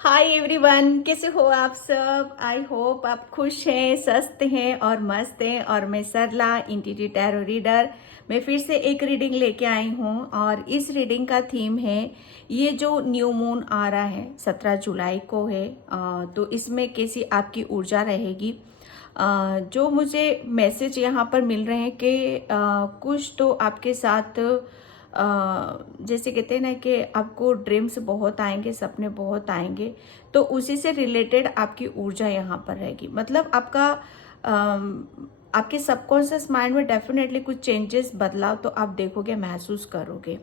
Hi everyone, कैसे हो आप सब। आई होप आप खुश हैं, स्वस्थ हैं और मस्त हैं। और मैं सरला इंटीट्यूट टैरो रीडर, मैं फिर से एक रीडिंग लेके आई हूँ। और इस रीडिंग का थीम है, ये जो न्यू मून आ रहा है 17 जुलाई को है, तो इसमें कैसी आपकी ऊर्जा रहेगी। जो मुझे मैसेज यहाँ पर मिल रहे हैं कि कुछ तो आपके साथ जैसे कहते हैं ना कि आपको ड्रीम्स बहुत आएंगे, सपने बहुत आएंगे, तो उसी से रिलेटेड आपकी ऊर्जा यहाँ पर रहेगी। मतलब आपके सबकॉन्शियस माइंड में डेफिनेटली कुछ चेंजेस, बदलाव तो आप देखोगे, महसूस करोगे।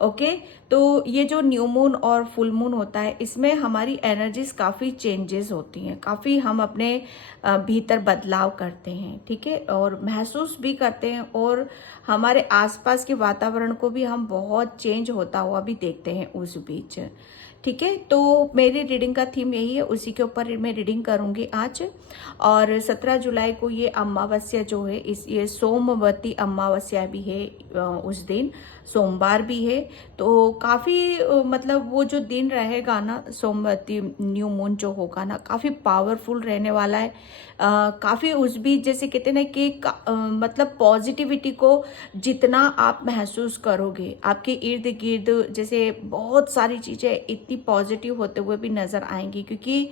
ओके। तो ये जो न्यू मून और फुल मून होता है, इसमें हमारी एनर्जीज काफ़ी चेंजेस होती हैं, काफ़ी हम अपने भीतर बदलाव करते हैं, ठीक है, और महसूस भी करते हैं। और हमारे आसपास के वातावरण को भी हम बहुत चेंज होता हुआ भी देखते हैं उस बीच। ठीक है, तो मेरी रीडिंग का थीम यही है, उसी के ऊपर मैं रीडिंग करूंगी आज। और 17 जुलाई को ये अमावस्या जो है, ये सोमवती अमावस्या भी है। उस दिन सोमवार भी है, तो काफ़ी मतलब वो जो दिन रहेगा ना, सोमवती न्यू मून जो होगा ना, काफ़ी पावरफुल रहने वाला है। काफ़ी उस बीच जैसे कहते हैं ना कि मतलब पॉजिटिविटी को जितना आप महसूस करोगे, आपके इर्द गिर्द जैसे बहुत सारी चीज़ें इतनी पॉजिटिव होते हुए भी नज़र आएंगी, क्योंकि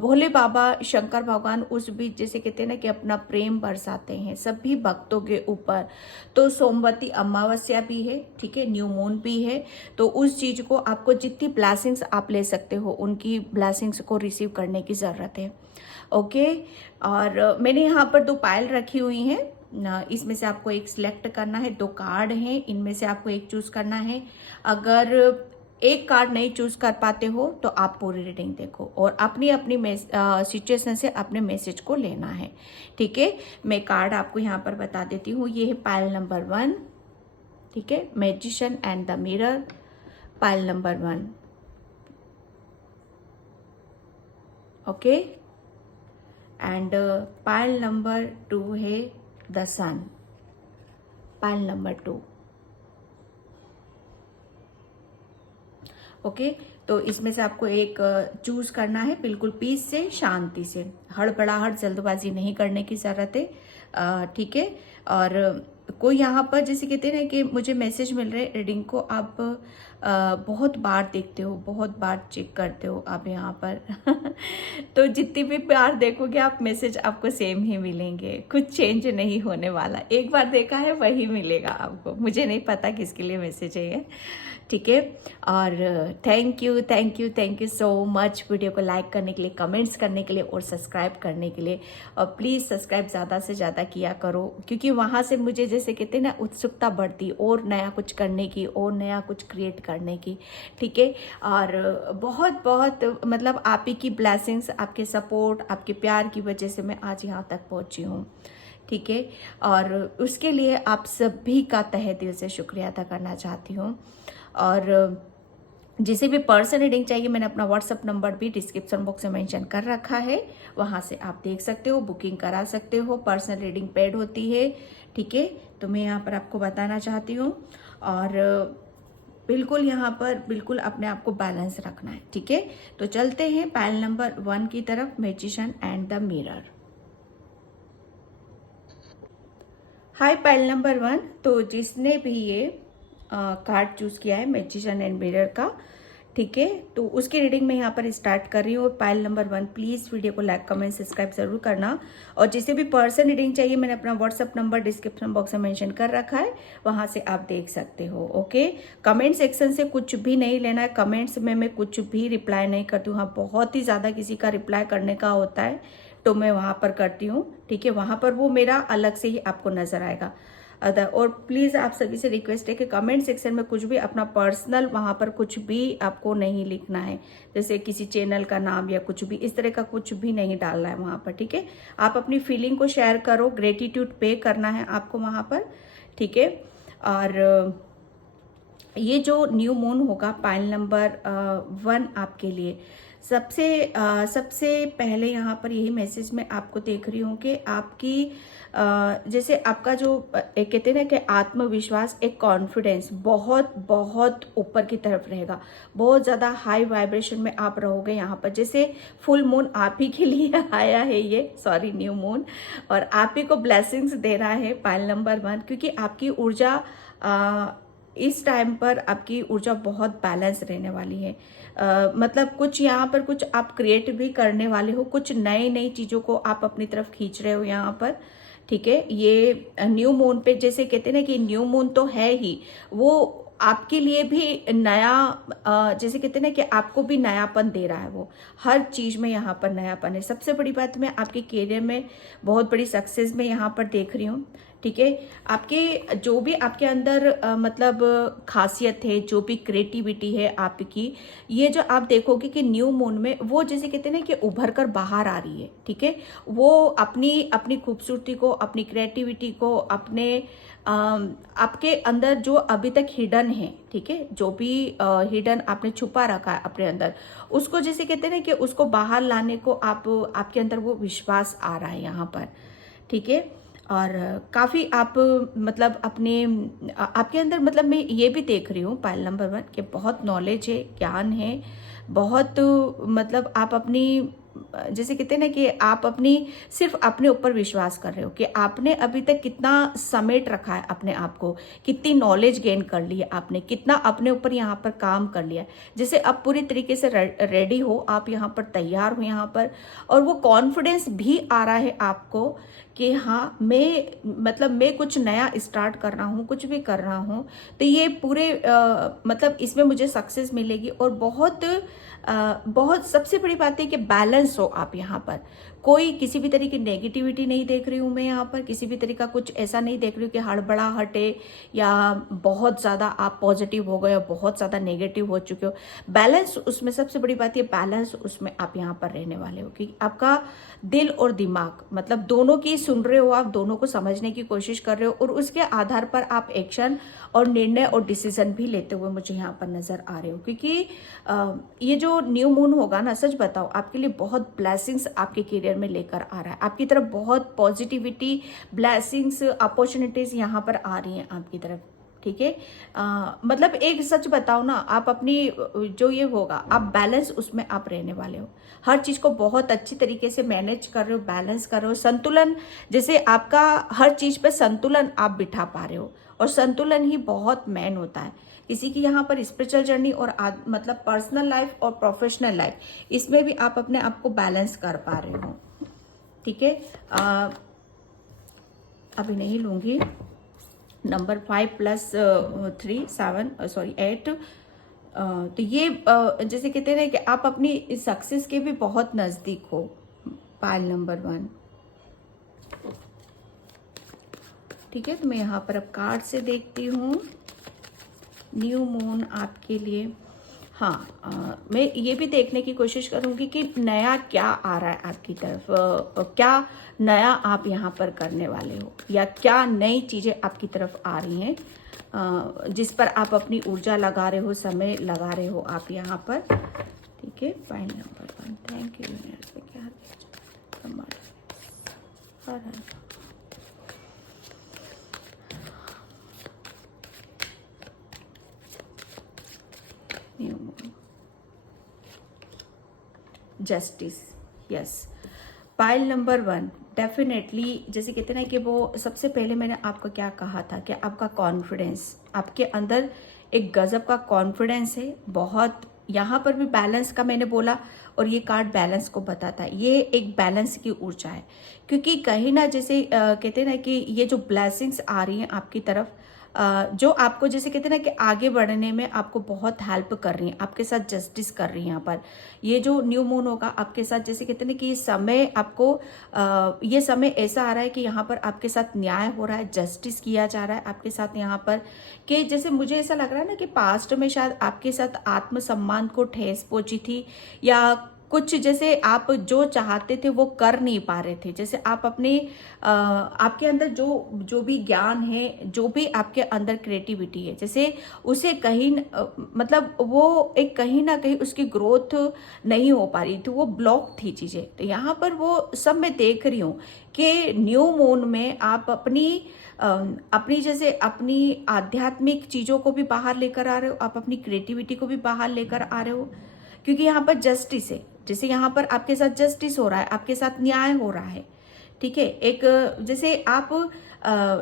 भोले बाबा शंकर भगवान उस बीच जैसे कहते हैं ना कि अपना प्रेम बरसाते हैं सभी भक्तों के ऊपर। तो सोमवती अमावस्या भी है, ठीक है, न्यू मून भी है। तो उस चीज़ को आपको जितनी ब्लेसिंग्स आप ले सकते हो, उनकी ब्लेसिंग्स को रिसीव करने की ज़रूरत है। ओके। और मैंने यहाँ पर 2 पायल रखी हुई हैं। इसमें से आपको एक सिलेक्ट करना है। 2 कार्ड हैं, इनमें से आपको एक चूज करना है। अगर एक कार्ड नहीं चूज कर पाते हो तो आप पूरी रीडिंग देखो और अपनी अपनी सिचुएशन से अपने मैसेज को लेना है। ठीक है, मैं कार्ड आपको यहाँ पर बता देती हूँ। ये है पायल नंबर 1, ठीक है, magician and the mirror, pile number 1। Okay. And pile number 2 है the sun, pile number 2। Okay. तो इसमें से आपको एक चूज करना है, बिल्कुल पीस से, शांति से, हड़बड़ाहट जल्दबाजी नहीं करने की जरूरत है। ठीक है। और कोई यहाँ पर जैसे कहते हैं ना कि मुझे मैसेज मिल रहे, रीडिंग को आप बहुत बार देखते हो, बहुत बार चेक करते हो आप यहाँ पर तो जितनी भी बार देखोगे आप, मैसेज आपको सेम ही मिलेंगे, कुछ चेंज नहीं होने वाला। एक बार देखा है वही मिलेगा आपको। मुझे नहीं पता किसके लिए मैसेज है ये, ठीक है। और thank you thank you thank you so much video को लाइक करने के लिए, कमेंट्स करने के लिए और सब्सक्राइब करने के लिए। और प्लीज़ सब्सक्राइब ज़्यादा से ज़्यादा किया करो, क्योंकि वहाँ से मुझे जैसे कहते हैं ना उत्सुकता बढ़ती और नया कुछ करने की और नया कुछ क्रिएट करने की, ठीक है। और बहुत बहुत मतलब आप ही की ब्लेसिंग्स, आपके सपोर्ट, आपके प्यार की वजह से मैं आज यहाँ तक पहुँची हूँ, ठीक है। और उसके लिए आप सभी का तहे दिल से शुक्रिया अदा करना चाहती हूँ। और जिसे भी पर्सनल रीडिंग चाहिए, मैंने अपना व्हाट्सअप नंबर भी डिस्क्रिप्शन बॉक्स में मेंशन कर रखा है, वहाँ से आप देख सकते हो, बुकिंग करा सकते हो। पर्सनल रीडिंग पेड होती है, ठीक है, तो मैं यहाँ पर आपको बताना चाहती हूँ। और बिल्कुल यहाँ पर बिल्कुल अपने आप को बैलेंस रखना है, ठीक है। तो चलते हैं पायल नंबर 1 की तरफ, magician and the mirror. Hi Payal number 1। तो जिसने भी ये कार्ड चूज किया है मैजिशियन एंड मिरर का, ठीक है, तो उसकी रीडिंग मैं यहाँ पर स्टार्ट कर रही हूँ। और पायल नंबर 1 प्लीज़ वीडियो को लाइक कमेंट सब्सक्राइब जरूर करना। और जिसे भी पर्सन रीडिंग चाहिए, मैंने अपना व्हाट्सअप नंबर डिस्क्रिप्शन बॉक्स में मेंशन कर रखा है, वहाँ से आप देख सकते हो। ओके। कमेंट सेक्शन से कुछ भी नहीं लेना है, कमेंट्स में मैं कुछ भी रिप्लाई नहीं करती हूँ। हाँ, बहुत ही ज़्यादा किसी का रिप्लाई करने का होता है तो मैं वहाँ पर करती हूँ, ठीक है, वहाँ पर वो मेरा अलग से ही आपको नजर आएगा। अदर और प्लीज़ आप सभी से रिक्वेस्ट है कि कमेंट सेक्शन में कुछ भी अपना पर्सनल, वहाँ पर कुछ भी आपको नहीं लिखना है, जैसे किसी चैनल का नाम या कुछ भी इस तरह का कुछ भी नहीं डालना है वहाँ पर, ठीक है। आप अपनी फीलिंग को शेयर करो, ग्रेटिट्यूड पे करना है आपको वहाँ पर, ठीक है। और ये जो न्यू मून होगा पाइल नंबर 1 आपके लिए, सबसे पहले यहाँ पर यही मैसेज मैं आपको देख रही हूँ कि आपकी जैसे आपका जो एक कहते हैं ना कि आत्मविश्वास, एक कॉन्फिडेंस बहुत बहुत ऊपर की तरफ रहेगा, बहुत ज़्यादा हाई वाइब्रेशन में आप रहोगे यहाँ पर। जैसे फुल मून आप ही के लिए आया है ये, सॉरी न्यू मून, और आप ही को ब्लेसिंग्स दे रहा है पाइल नंबर 1, क्योंकि आपकी ऊर्जा इस टाइम पर आपकी ऊर्जा बहुत बैलेंस रहने वाली है। मतलब कुछ यहाँ पर कुछ आप क्रिएट भी करने वाले हो, कुछ नई नई चीज़ों को आप अपनी तरफ खींच रहे हो यहाँ पर, ठीक है। ये न्यू मून पे जैसे कहते हैं ना कि न्यू मून तो है ही, वो आपके लिए भी नया जैसे कहते हैं ना कि आपको भी नयापन दे रहा है, वो हर चीज़ में यहाँ पर नयापन है। सबसे बड़ी बात मैं आपके करियर में बहुत बड़ी सक्सेस में यहाँ पर देख रही हूँ, ठीक है। आपके जो भी आपके अंदर मतलब खासियत है, जो भी क्रिएटिविटी है आपकी, ये जो आप देखोगे कि न्यू मून में वो जैसे कहते हैं ना कि उभर कर बाहर आ रही है, ठीक है। वो अपनी अपनी खूबसूरती को, अपनी क्रिएटिविटी को, अपने आपके अंदर जो अभी तक हिडन है, ठीक है, जो भी हिडन आपने छुपा रखा है अपने अंदर, उसको जैसे कहते हैं ना कि उसको बाहर लाने को आपके अंदर वो विश्वास आ रहा है यहाँ पर, ठीक है। और काफ़ी आप मतलब अपने आपके अंदर मतलब मैं ये भी देख रही हूँ पाइल नंबर 1 कि बहुत नॉलेज है, ज्ञान है, बहुत मतलब आप अपनी जैसे कहते हैं ना कि आप अपनी सिर्फ अपने ऊपर विश्वास कर रहे हो कि आपने अभी तक कितना समेट रखा है अपने आप को, कितनी नॉलेज गेन कर ली है आपने, कितना अपने ऊपर यहाँ पर काम कर लिया है। जैसे अब पूरी तरीके से रेडी हो आप, यहाँ पर तैयार हो यहाँ पर, और वो कॉन्फिडेंस भी आ रहा है आपको कि हाँ मैं मतलब मैं कुछ नया स्टार्ट कर रहा हूँ, कुछ भी कर रहा हूँ, तो ये पूरे मतलब इसमें मुझे सक्सेस मिलेगी। और बहुत सबसे बड़ी बात है कि बैलेंस हो आप यहाँ पर, कोई किसी भी तरीके की नेगेटिविटी नहीं देख रही हूँ मैं यहाँ पर, किसी भी तरीका कुछ ऐसा नहीं देख रही हूँ कि हड़बड़ाहट है या बहुत ज़्यादा आप पॉजिटिव हो गए और बहुत ज़्यादा नेगेटिव हो चुके हो। बैलेंस उसमें सबसे बड़ी बात है, बैलेंस उसमें आप यहाँ पर रहने वाले हो कि आपका दिल और दिमाग मतलब दोनों की सुन रहे हो, आप दोनों को समझने की कोशिश कर रहे हो, और उसके आधार पर आप एक्शन और निर्णय और डिसीजन भी लेते हुए मुझे यहाँ पर नजर आ रहे हो। क्योंकि ये जो न्यू मून होगा ना, सच बताओ आपके लिए बहुत ब्लेसिंग्स आपके करियर में लेकर आ रहा है, आपकी तरफ बहुत पॉजिटिविटी, ब्लेसिंग्स, अपॉर्चुनिटीज यहाँ पर आ रही हैं आपकी तरफ, ठीक है। मतलब एक सच बताओ ना, आप अपनी जो ये होगा आप बैलेंस उसमें आप रहने वाले हो, हर चीज को बहुत अच्छी तरीके से मैनेज कर रहे हो, बैलेंस कर रहे हो, संतुलन, जैसे आपका हर चीज पे संतुलन आप बिठा पा रहे हो, और संतुलन ही बहुत मेन होता है किसी की यहाँ पर स्पिरिचुअल जर्नी और मतलब पर्सनल लाइफ और प्रोफेशनल लाइफ, इसमें भी आप अपने आप को बैलेंस कर पा रहे हो, ठीक है। अभी नहीं लूंगी। नंबर 5 + 3 7 सॉरी 8, तो ये जैसे कहते हैं कि आप अपनी सक्सेस के भी बहुत नजदीक हो, पाइल नंबर 1, ठीक है। तो मैं यहाँ पर अब कार्ड से देखती हूँ न्यू मून आपके लिए। हाँ, मैं ये भी देखने की कोशिश करूँगी कि नया क्या आ रहा है आपकी तरफ, क्या नया आप यहाँ पर करने वाले हो, या क्या नई चीज़ें आपकी तरफ आ रही हैं जिस पर आप अपनी ऊर्जा लगा रहे हो, समय लगा रहे हो आप यहाँ पर, ठीक है। Pile number 1, thank you universe. क्या justice, yes. Pile number 1 definitely जैसे कहते हैं ना कि वो सबसे पहले मैंने आपको क्या कहा था कि आपका कॉन्फिडेंस, आपके अंदर एक गजब का कॉन्फिडेंस है, बहुत यहाँ पर भी बैलेंस का मैंने बोला, और ये कार्ड बैलेंस को बताता है, ये एक बैलेंस की ऊर्जा है। क्योंकि कहीं ना जैसे कहते हैं ना कि ये जो ब्लेसिंग्स आ रही हैं आपकी तरफ, जो आपको जैसे कहते हैं ना कि आगे बढ़ने में आपको बहुत हेल्प कर रही हैं, आपके साथ जस्टिस कर रही हैं यहाँ पर। ये जो न्यू मून होगा आपके साथ, जैसे कहते हैं ना कि ये समय आपको ये समय ऐसा आ रहा है कि यहाँ पर आपके साथ न्याय हो रहा है, जस्टिस किया जा रहा है आपके साथ यहाँ पर, कि जैसे मुझे ऐसा लग रहा है ना कि पास्ट में शायद आपके साथ आत्मसम्मान को ठेस पहुंची थी, या कुछ जैसे आप जो चाहते थे वो कर नहीं पा रहे थे, जैसे आप अपने आपके अंदर जो जो भी ज्ञान है, जो भी आपके अंदर क्रिएटिविटी है, जैसे उसे मतलब वो एक कहीं ना कहीं उसकी ग्रोथ नहीं हो पा रही थी, वो ब्लॉक थी चीज़ें। तो यहाँ पर वो सब मैं देख रही हूँ कि न्यू मून में आप अपनी जैसे अपनी आध्यात्मिक चीज़ों को भी बाहर लेकर आ रहे हो, आप अपनी क्रिएटिविटी को भी बाहर लेकर आ रहे हो, क्योंकि यहाँ पर जस्टिस है। जैसे यहाँ पर आपके साथ जस्टिस हो रहा है, आपके साथ न्याय हो रहा है, ठीक है। एक जैसे आप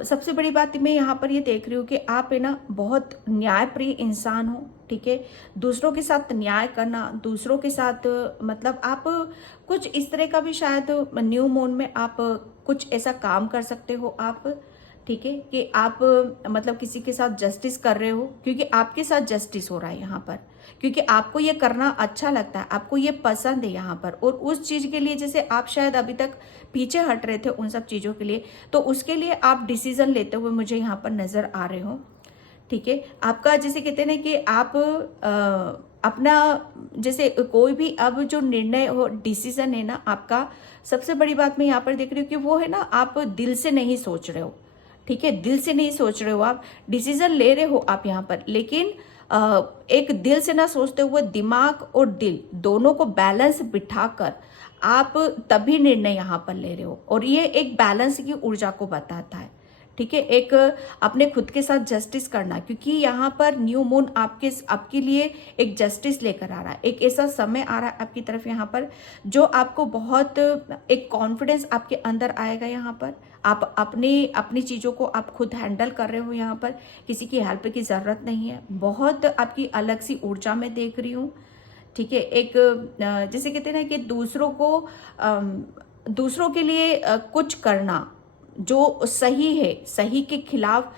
सबसे बड़ी बात मैं यहाँ पर ये देख रही हूँ कि आप है ना बहुत न्यायप्रिय इंसान हो, ठीक है। दूसरों के साथ न्याय करना, दूसरों के साथ मतलब आप कुछ इस तरह का भी शायद न्यू मून में आप कुछ ऐसा काम कर सकते हो आप, ठीक है, कि आप मतलब किसी के साथ जस्टिस कर रहे हो, क्योंकि आपके साथ जस्टिस हो रहा है यहाँ पर, क्योंकि आपको ये करना अच्छा लगता है, आपको ये पसंद है यहाँ पर। और उस चीज़ के लिए जैसे आप शायद अभी तक पीछे हट रहे थे उन सब चीज़ों के लिए, तो उसके लिए आप डिसीजन लेते हुए मुझे यहाँ पर नज़र आ रहे हो, ठीक है। आपका जैसे कहते हैं ना कि आप अपना जैसे कोई भी अब जो निर्णय हो, डिसीजन है ना आपका, सबसे बड़ी बात मैं यहाँ पर देख रही हूँ कि वो है ना आप दिल से नहीं सोच रहे हो, ठीक है। दिल से नहीं सोच रहे हो, आप डिसीजन ले रहे हो आप यहाँ पर, लेकिन एक दिल से ना सोचते हुए दिमाग और दिल दोनों को बैलेंस बिठाकर आप तभी निर्णय यहाँ पर ले रहे हो, और ये एक बैलेंस की ऊर्जा को बताता है, ठीक है। एक अपने खुद के साथ जस्टिस करना, क्योंकि यहाँ पर न्यू मून आपके लिए एक जस्टिस लेकर आ रहा है, एक ऐसा समय आ रहा है आपकी तरफ यहाँ पर जो आपको बहुत एक कॉन्फिडेंस आपके अंदर आएगा। यहाँ पर आप अपनी चीज़ों को आप खुद हैंडल कर रहे हो, यहाँ पर किसी की हेल्प की ज़रूरत नहीं है, बहुत आपकी अलग सी ऊर्जा में देख रही हूँ, ठीक है। एक जैसे कहते हैं ना कि दूसरों के लिए कुछ करना जो सही है, सही के खिलाफ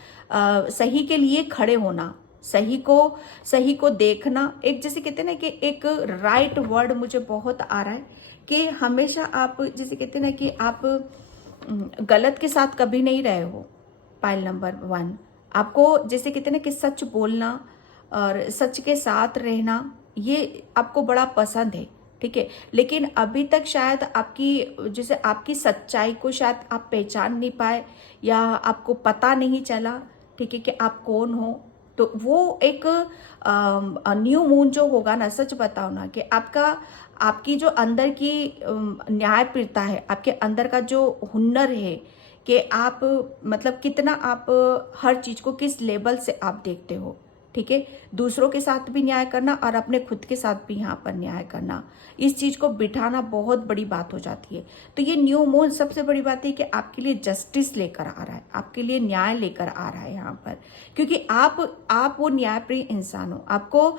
सही के लिए खड़े होना, सही को देखना, एक जैसे कहते हैं ना कि एक राइट वर्ड मुझे बहुत आ रहा है कि हमेशा आप जैसे कहते हैं ना कि आप गलत के साथ कभी नहीं रहे हो। पाइल नंबर 1, आपको जैसे कहते हैं ना कि सच बोलना और सच के साथ रहना, ये आपको बड़ा पसंद है, ठीक है। लेकिन अभी तक शायद आपकी सच्चाई को शायद आप पहचान नहीं पाए, या आपको पता नहीं चला, ठीक है, कि आप कौन हो। तो वो एक न्यू मून जो होगा ना, सच बताओ ना कि आपकी जो अंदर की न्यायप्रियता है, आपके अंदर का जो हुनर है कि आप मतलब कितना आप हर चीज को किस लेवल से आप देखते हो, ठीक है। दूसरों के साथ भी न्याय करना और अपने खुद के साथ भी यहाँ पर न्याय करना, इस चीज को बिठाना बहुत बड़ी बात हो जाती है। तो ये न्यू मून सबसे बड़ी बात है कि आपके लिए जस्टिस लेकर आ रहा है, आपके लिए न्याय लेकर आ रहा है यहाँ पर, क्योंकि आप वो न्यायप्रिय इंसान हो। आपको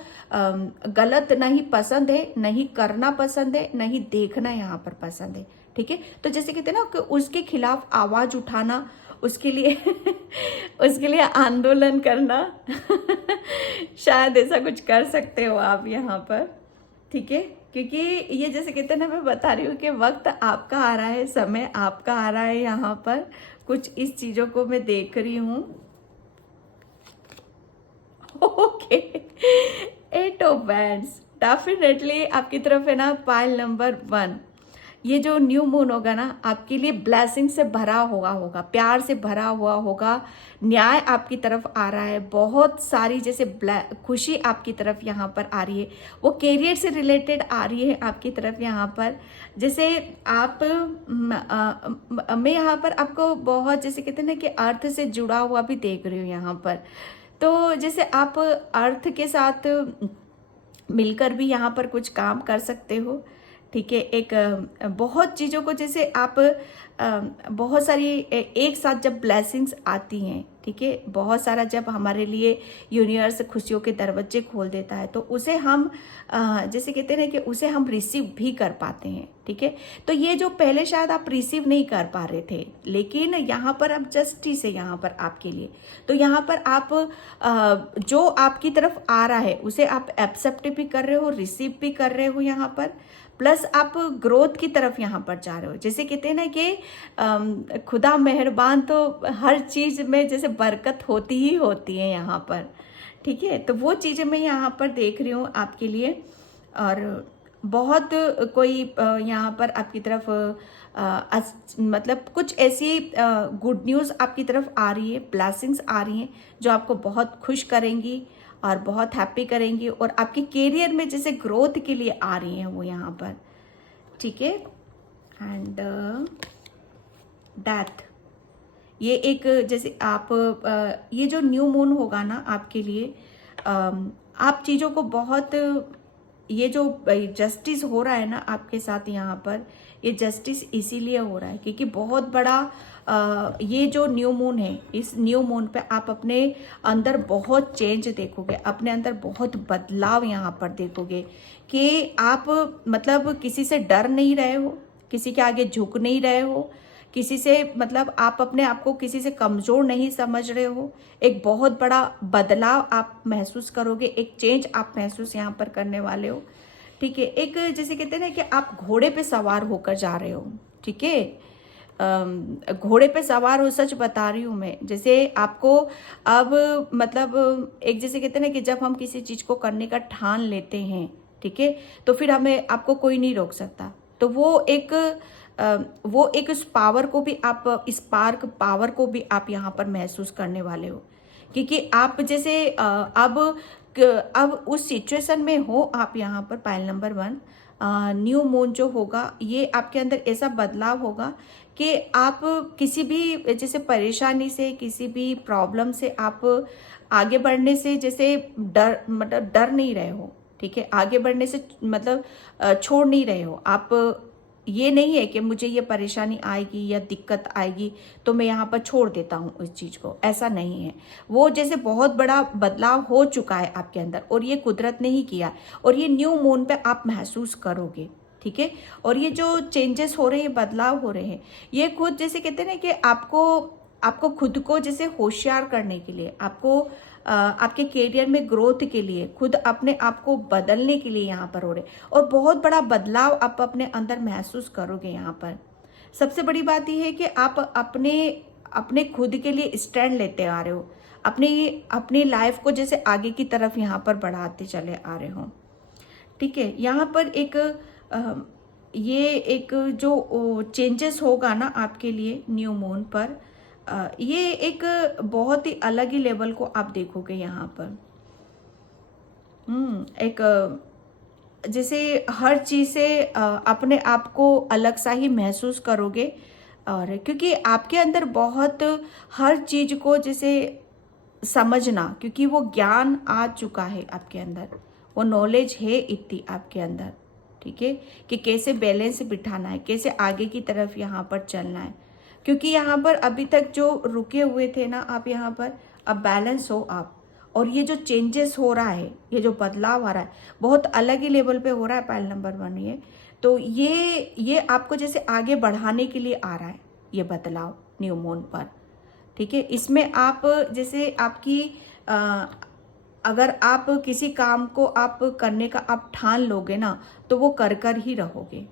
गलत नहीं पसंद है, नहीं करना पसंद है, नहीं देखना यहाँ पर पसंद है, ठीक है। तो जैसे कहते हैं ना कि उसके खिलाफ आवाज उठाना, उसके लिए आंदोलन करना शायद ऐसा कुछ कर सकते हो आप यहाँ पर, ठीक है। क्योंकि ये जैसे कहते हैं ना, मैं बता रही हूँ कि वक्त आपका आ रहा है, समय आपका आ रहा है, यहाँ पर कुछ इस चीजों को मैं देख रही हूँ। ओके, 8 ऑफ वैंड्स डेफिनेटली आपकी तरफ है ना। पाइल नंबर 1, ये जो न्यू मून होगा ना आपके लिए ब्लेसिंग से भरा होगा, प्यार से भरा हुआ होगा, न्याय आपकी तरफ आ रहा है, बहुत सारी जैसे खुशी आपकी तरफ यहाँ पर आ रही है, वो कैरियर से रिलेटेड आ रही है आपकी तरफ यहाँ पर। जैसे आप मैं यहाँ पर आपको बहुत जैसे कहते हैं ना कि अर्थ से जुड़ा हुआ भी देख रही हूँ यहाँ पर। तो जैसे आप अर्थ के साथ मिलकर भी यहाँ पर कुछ काम कर सकते हो, ठीक है। एक बहुत चीज़ों को जैसे आप बहुत सारी एक साथ जब ब्लेसिंग्स आती हैं, ठीक है, बहुत सारा जब हमारे लिए यूनिवर्स खुशियों के दरवाजे खोल देता है, तो उसे हम जैसे कहते हैं कि उसे हम रिसीव भी कर पाते हैं, ठीक है। तो ये जो पहले शायद आप रिसीव नहीं कर पा रहे थे, लेकिन यहाँ पर अब जस्टिस है यहाँ पर आपके लिए। तो यहाँ पर आप जो आपकी तरफ आ रहा है उसे आप एक्सेप्ट भी कर रहे हो, रिसीव भी कर रहे हो यहाँ पर, प्लस आप ग्रोथ की तरफ यहाँ पर जा रहे हो। जैसे कहते हैं ना कि खुदा मेहरबान, तो हर चीज में जैसे बरकत होती ही होती है यहाँ पर, ठीक है। तो वो चीजें मैं यहाँ पर देख रही हूँ आपके लिए। और बहुत कोई यहाँ पर आपकी तरफ मतलब कुछ ऐसी गुड न्यूज़ आपकी तरफ आ रही है, ब्लेसिंग्स आ रही हैं जो आपको बहुत खुश करेंगी और बहुत हैप्पी करेंगी और आपके करियर में जैसे ग्रोथ के लिए आ रही हैं वो यहाँ पर, ठीक है। एंड डेथ, ये एक जैसे आप ये जो न्यू मून होगा ना आपके लिए, आप चीज़ों को बहुत, ये जो जस्टिस हो रहा है ना आपके साथ यहाँ पर, ये जस्टिस इसीलिए हो रहा है क्योंकि बहुत बड़ा ये जो न्यू मून है, इस न्यू मून पे आप अपने अंदर बहुत चेंज देखोगे, अपने अंदर बहुत बदलाव यहाँ पर देखोगे कि आप मतलब किसी से डर नहीं रहे हो, किसी के आगे झुक नहीं रहे हो, किसी से मतलब आप अपने आप को किसी से कमज़ोर नहीं समझ रहे हो। एक बहुत बड़ा बदलाव आप महसूस करोगे, एक चेंज आप महसूस यहाँ पर करने वाले हो, ठीक है। एक जैसे कहते हैं ना कि आप घोड़े पे सवार होकर जा रहे हो, ठीक है। घोड़े पे सवार हो, सच बता रही हूँ मैं, जैसे आपको अब मतलब एक जैसे कहते हैं ना कि जब हम किसी चीज़ को करने का ठान लेते हैं, ठीक है, तो फिर हमें आपको कोई नहीं रोक सकता। तो वो एक उस पावर को भी आप, स्पार्क पावर को भी आप यहाँ पर महसूस करने वाले हो क्योंकि आप जैसे अब उस सिचुएशन में हो आप यहाँ पर। पाइल नंबर 1, न्यू मून जो होगा ये आपके अंदर ऐसा बदलाव होगा कि आप किसी भी जैसे परेशानी से, किसी भी प्रॉब्लम से आप आगे बढ़ने से जैसे डर मतलब डर नहीं रहे हो, ठीक है। आगे बढ़ने से मतलब छोड़ नहीं रहे हो आप। ये नहीं है कि मुझे ये परेशानी आएगी या दिक्कत आएगी तो मैं यहाँ पर छोड़ देता हूँ इस चीज़ को, ऐसा नहीं है। वो जैसे बहुत बड़ा बदलाव हो चुका है आपके अंदर और ये कुदरत ने ही किया और ये न्यू मून पे आप महसूस करोगे, ठीक है। और ये जो चेंजेस हो रहे हैं, बदलाव हो रहे हैं, ये खुद जैसे कहते हैं ना कि आपको खुद को जैसे होशियार करने के लिए, आपको आपके करियर में ग्रोथ के लिए, खुद अपने आप को बदलने के लिए यहाँ पर हो रहे और बहुत बड़ा बदलाव आप अपने अंदर महसूस करोगे यहाँ पर। सबसे बड़ी बात यह है कि आप अपने खुद के लिए स्टैंड लेते आ रहे हो, अपनी लाइफ को जैसे आगे की तरफ यहाँ पर बढ़ाते चले आ रहे हो, ठीक है। यहाँ पर ये एक जो चेंजेस होगा ना आपके लिए न्यू मून पर, ये एक बहुत ही अलग ही लेवल को आप देखोगे यहाँ पर। एक जैसे हर चीज़ से अपने आप को अलग सा ही महसूस करोगे और क्योंकि आपके अंदर बहुत हर चीज़ को जैसे समझना, क्योंकि वो ज्ञान आ चुका है आपके अंदर, वो नॉलेज है इतनी आपके अंदर, ठीक है, कि कैसे बैलेंस बिठाना है, कैसे आगे की तरफ यहाँ पर चलना है। क्योंकि यहाँ पर अभी तक जो रुके हुए थे ना आप यहाँ पर, अब बैलेंस हो आप। और ये जो चेंजेस हो रहा है, ये जो बदलाव आ रहा है, बहुत अलग ही लेवल पे हो रहा है। पाइल नंबर 1 ये तो ये आपको जैसे आगे बढ़ाने के लिए आ रहा है ये बदलाव न्यू मून पर, ठीक है। इसमें आप जैसे आपकी अगर आप किसी काम को आप करने का आप ठान लोगे ना तो वो कर ही रहोगे,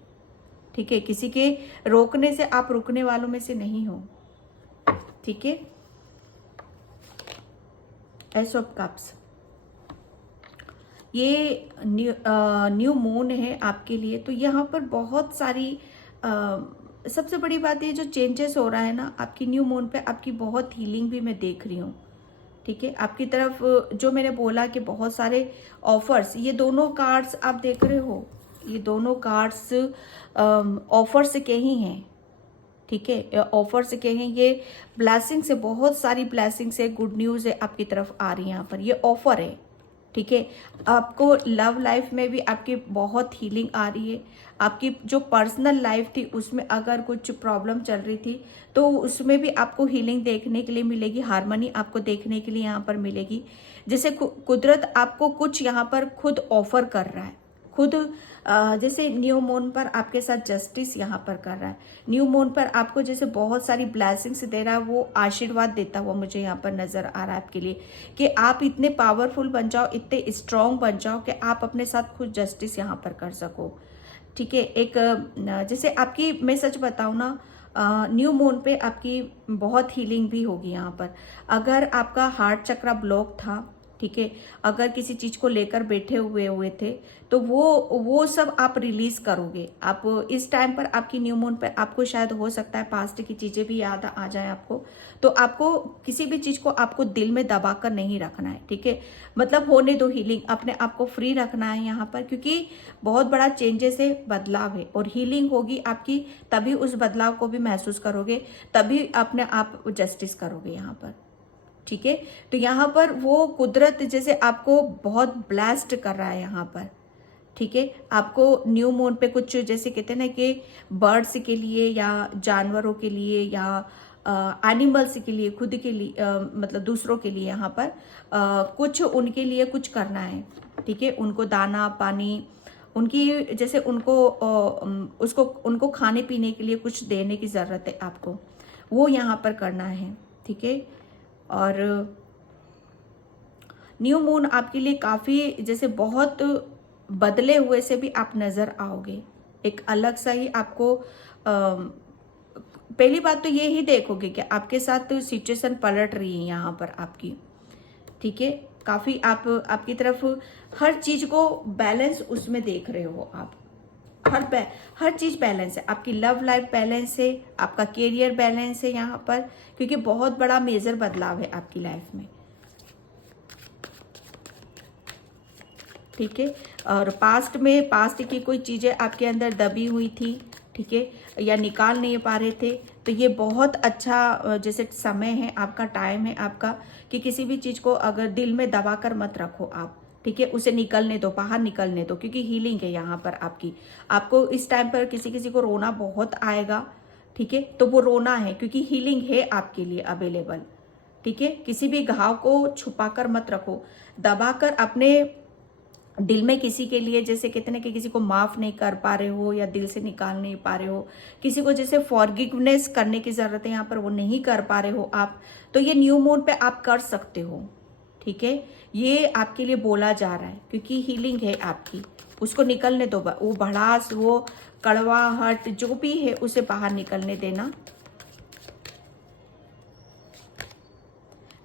ठीक है। किसी के रोकने से आप रुकने वालों में से नहीं हो, ठीक है। एस ऑफ कप्स, ये न्यू मून है आपके लिए, तो यहाँ पर बहुत सारी सबसे बड़ी बात ये जो चेंजेस हो रहा है ना आपकी न्यू मून पे, आपकी बहुत हीलिंग भी मैं देख रही हूँ, ठीक है। आपकी तरफ जो मैंने बोला कि बहुत सारे ऑफर्स, ये दोनों कार्ड्स आप देख रहे हो, ये दोनों कार्ड्स ऑफर्स के ही हैं, ठीक है। ऑफर्स के हैं, ये ब्लेसिंग से, बहुत सारी ब्लेसिंग्स है, गुड न्यूज़ है आपकी तरफ आ रही है यहाँ पर, ये ऑफर है, ठीक है। आपको लव लाइफ में भी आपकी बहुत हीलिंग आ रही है। आपकी जो पर्सनल लाइफ थी उसमें अगर कुछ प्रॉब्लम चल रही थी तो उसमें भी आपको हीलिंग देखने के लिए मिलेगी, हार्मनी आपको देखने के लिए यहाँ पर मिलेगी। जैसे कुदरत आपको कुछ यहाँ पर खुद ऑफर कर रहा है, खुद जैसे न्यू मून पर आपके साथ जस्टिस यहाँ पर कर रहा है, न्यू मून पर आपको जैसे बहुत सारी ब्लेसिंग्स दे रहा है, वो आशीर्वाद देता हुआ मुझे यहाँ पर नजर आ रहा है आपके लिए कि आप इतने पावरफुल बन जाओ, इतने स्ट्रांग बन जाओ कि आप अपने साथ खुद जस्टिस यहाँ पर कर सको, ठीक है। एक जैसे आपकी, मैं सच बताऊँ ना, न्यू मून पे आपकी बहुत हीलिंग भी होगी यहाँ पर। अगर आपका हार्ट चक्रा ब्लॉक था, ठीक है। अगर किसी चीज को लेकर बैठे हुए थे तो वो सब आप रिलीज करोगे। आप इस टाइम पर आपकी न्यू मून पर आपको शायद हो सकता है पास्ट की चीजें भी याद आ जाए आपको, तो आपको किसी भी चीज को आपको दिल में दबा कर नहीं रखना है, ठीक है। मतलब होने दो हीलिंग, अपने आप को फ्री रखना है यहाँ पर, क्योंकि बहुत बड़ा चेंजेस है, बदलाव है, और हीलिंग होगी आपकी, तभी उस बदलाव को भी महसूस करोगे, तभी अपने आप जस्टिस करोगे यहाँ पर, ठीक है। तो यहाँ पर वो कुदरत जैसे आपको बहुत ब्लेस्ड कर रहा है यहाँ पर, ठीक है। आपको न्यू मून पे कुछ जैसे कहते हैं ना कि बर्ड्स के लिए या जानवरों के लिए या एनिमल्स के लिए, खुद के लिए मतलब दूसरों के लिए यहाँ पर कुछ उनके लिए कुछ करना है, ठीक है। उनको दाना पानी, उनकी जैसे उनको उनको खाने पीने के लिए कुछ देने की ज़रूरत है आपको, वो यहाँ पर करना है, ठीक है। और न्यू मून आपके लिए काफ़ी जैसे बहुत बदले हुए से भी आप नज़र आओगे, एक अलग सा ही आपको पहली बात तो ये ही देखोगे कि आपके साथ सिचुएशन पलट रही है यहाँ पर आपकी, ठीक है। काफ़ी आप आपकी तरफ हर चीज़ को बैलेंस उसमें देख रहे हो आप, हर चीज बैलेंस है, आपकी लव लाइफ बैलेंस है, आपका कैरियर बैलेंस है यहाँ पर, क्योंकि बहुत बड़ा मेजर बदलाव है आपकी लाइफ में, ठीक है। और पास्ट की कोई चीजें आपके अंदर दबी हुई थी, ठीक है, या निकाल नहीं पा रहे थे, तो ये बहुत अच्छा जैसे समय है आपका, टाइम है आपका, कि किसी भी चीज को अगर दिल में दबा कर मत रखो आप, ठीक है। उसे निकलने दो, बाहर निकलने दो, क्योंकि हीलिंग है यहाँ पर आपकी। आपको इस टाइम पर किसी किसी को रोना बहुत आएगा, ठीक है, तो वो रोना है क्योंकि हीलिंग है आपके लिए अवेलेबल, ठीक है। किसी भी घाव को छुपा कर मत रखो, दबा कर अपने दिल में किसी के लिए जैसे कहते हैं कि किसी को माफ नहीं कर पा रहे हो या दिल से निकाल नहीं पा रहे हो, किसी को जैसे फॉरगिवनेस करने की जरूरत है यहाँ पर, वो नहीं कर पा रहे हो आप, तो ये न्यू मून पे आप कर सकते हो, ठीक है। ये आपके लिए बोला जा रहा है क्योंकि हीलिंग है आपकी, उसको निकलने दो, वो भड़ास, वो कड़वाहट जो भी है उसे बाहर निकलने देना।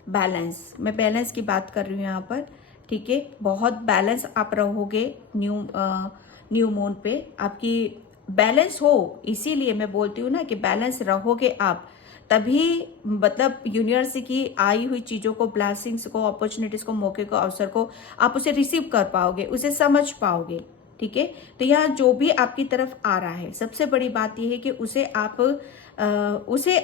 बैलेंस, मैं बैलेंस की बात कर रही हूँ यहाँ पर, ठीक है। बहुत बैलेंस आप रहोगे न्यू मून पे, आपकी बैलेंस हो, इसीलिए मैं बोलती हूँ ना कि बैलेंस रहोगे आप, तभी मतलब यूनिवर्स की आई हुई चीज़ों को, ब्लेसिंग्स को, अपॉर्चुनिटीज़ को, मौके को, अवसर को आप उसे रिसीव कर पाओगे, उसे समझ पाओगे, ठीक है। तो यहाँ जो भी आपकी तरफ आ रहा है, सबसे बड़ी बात यह है कि उसे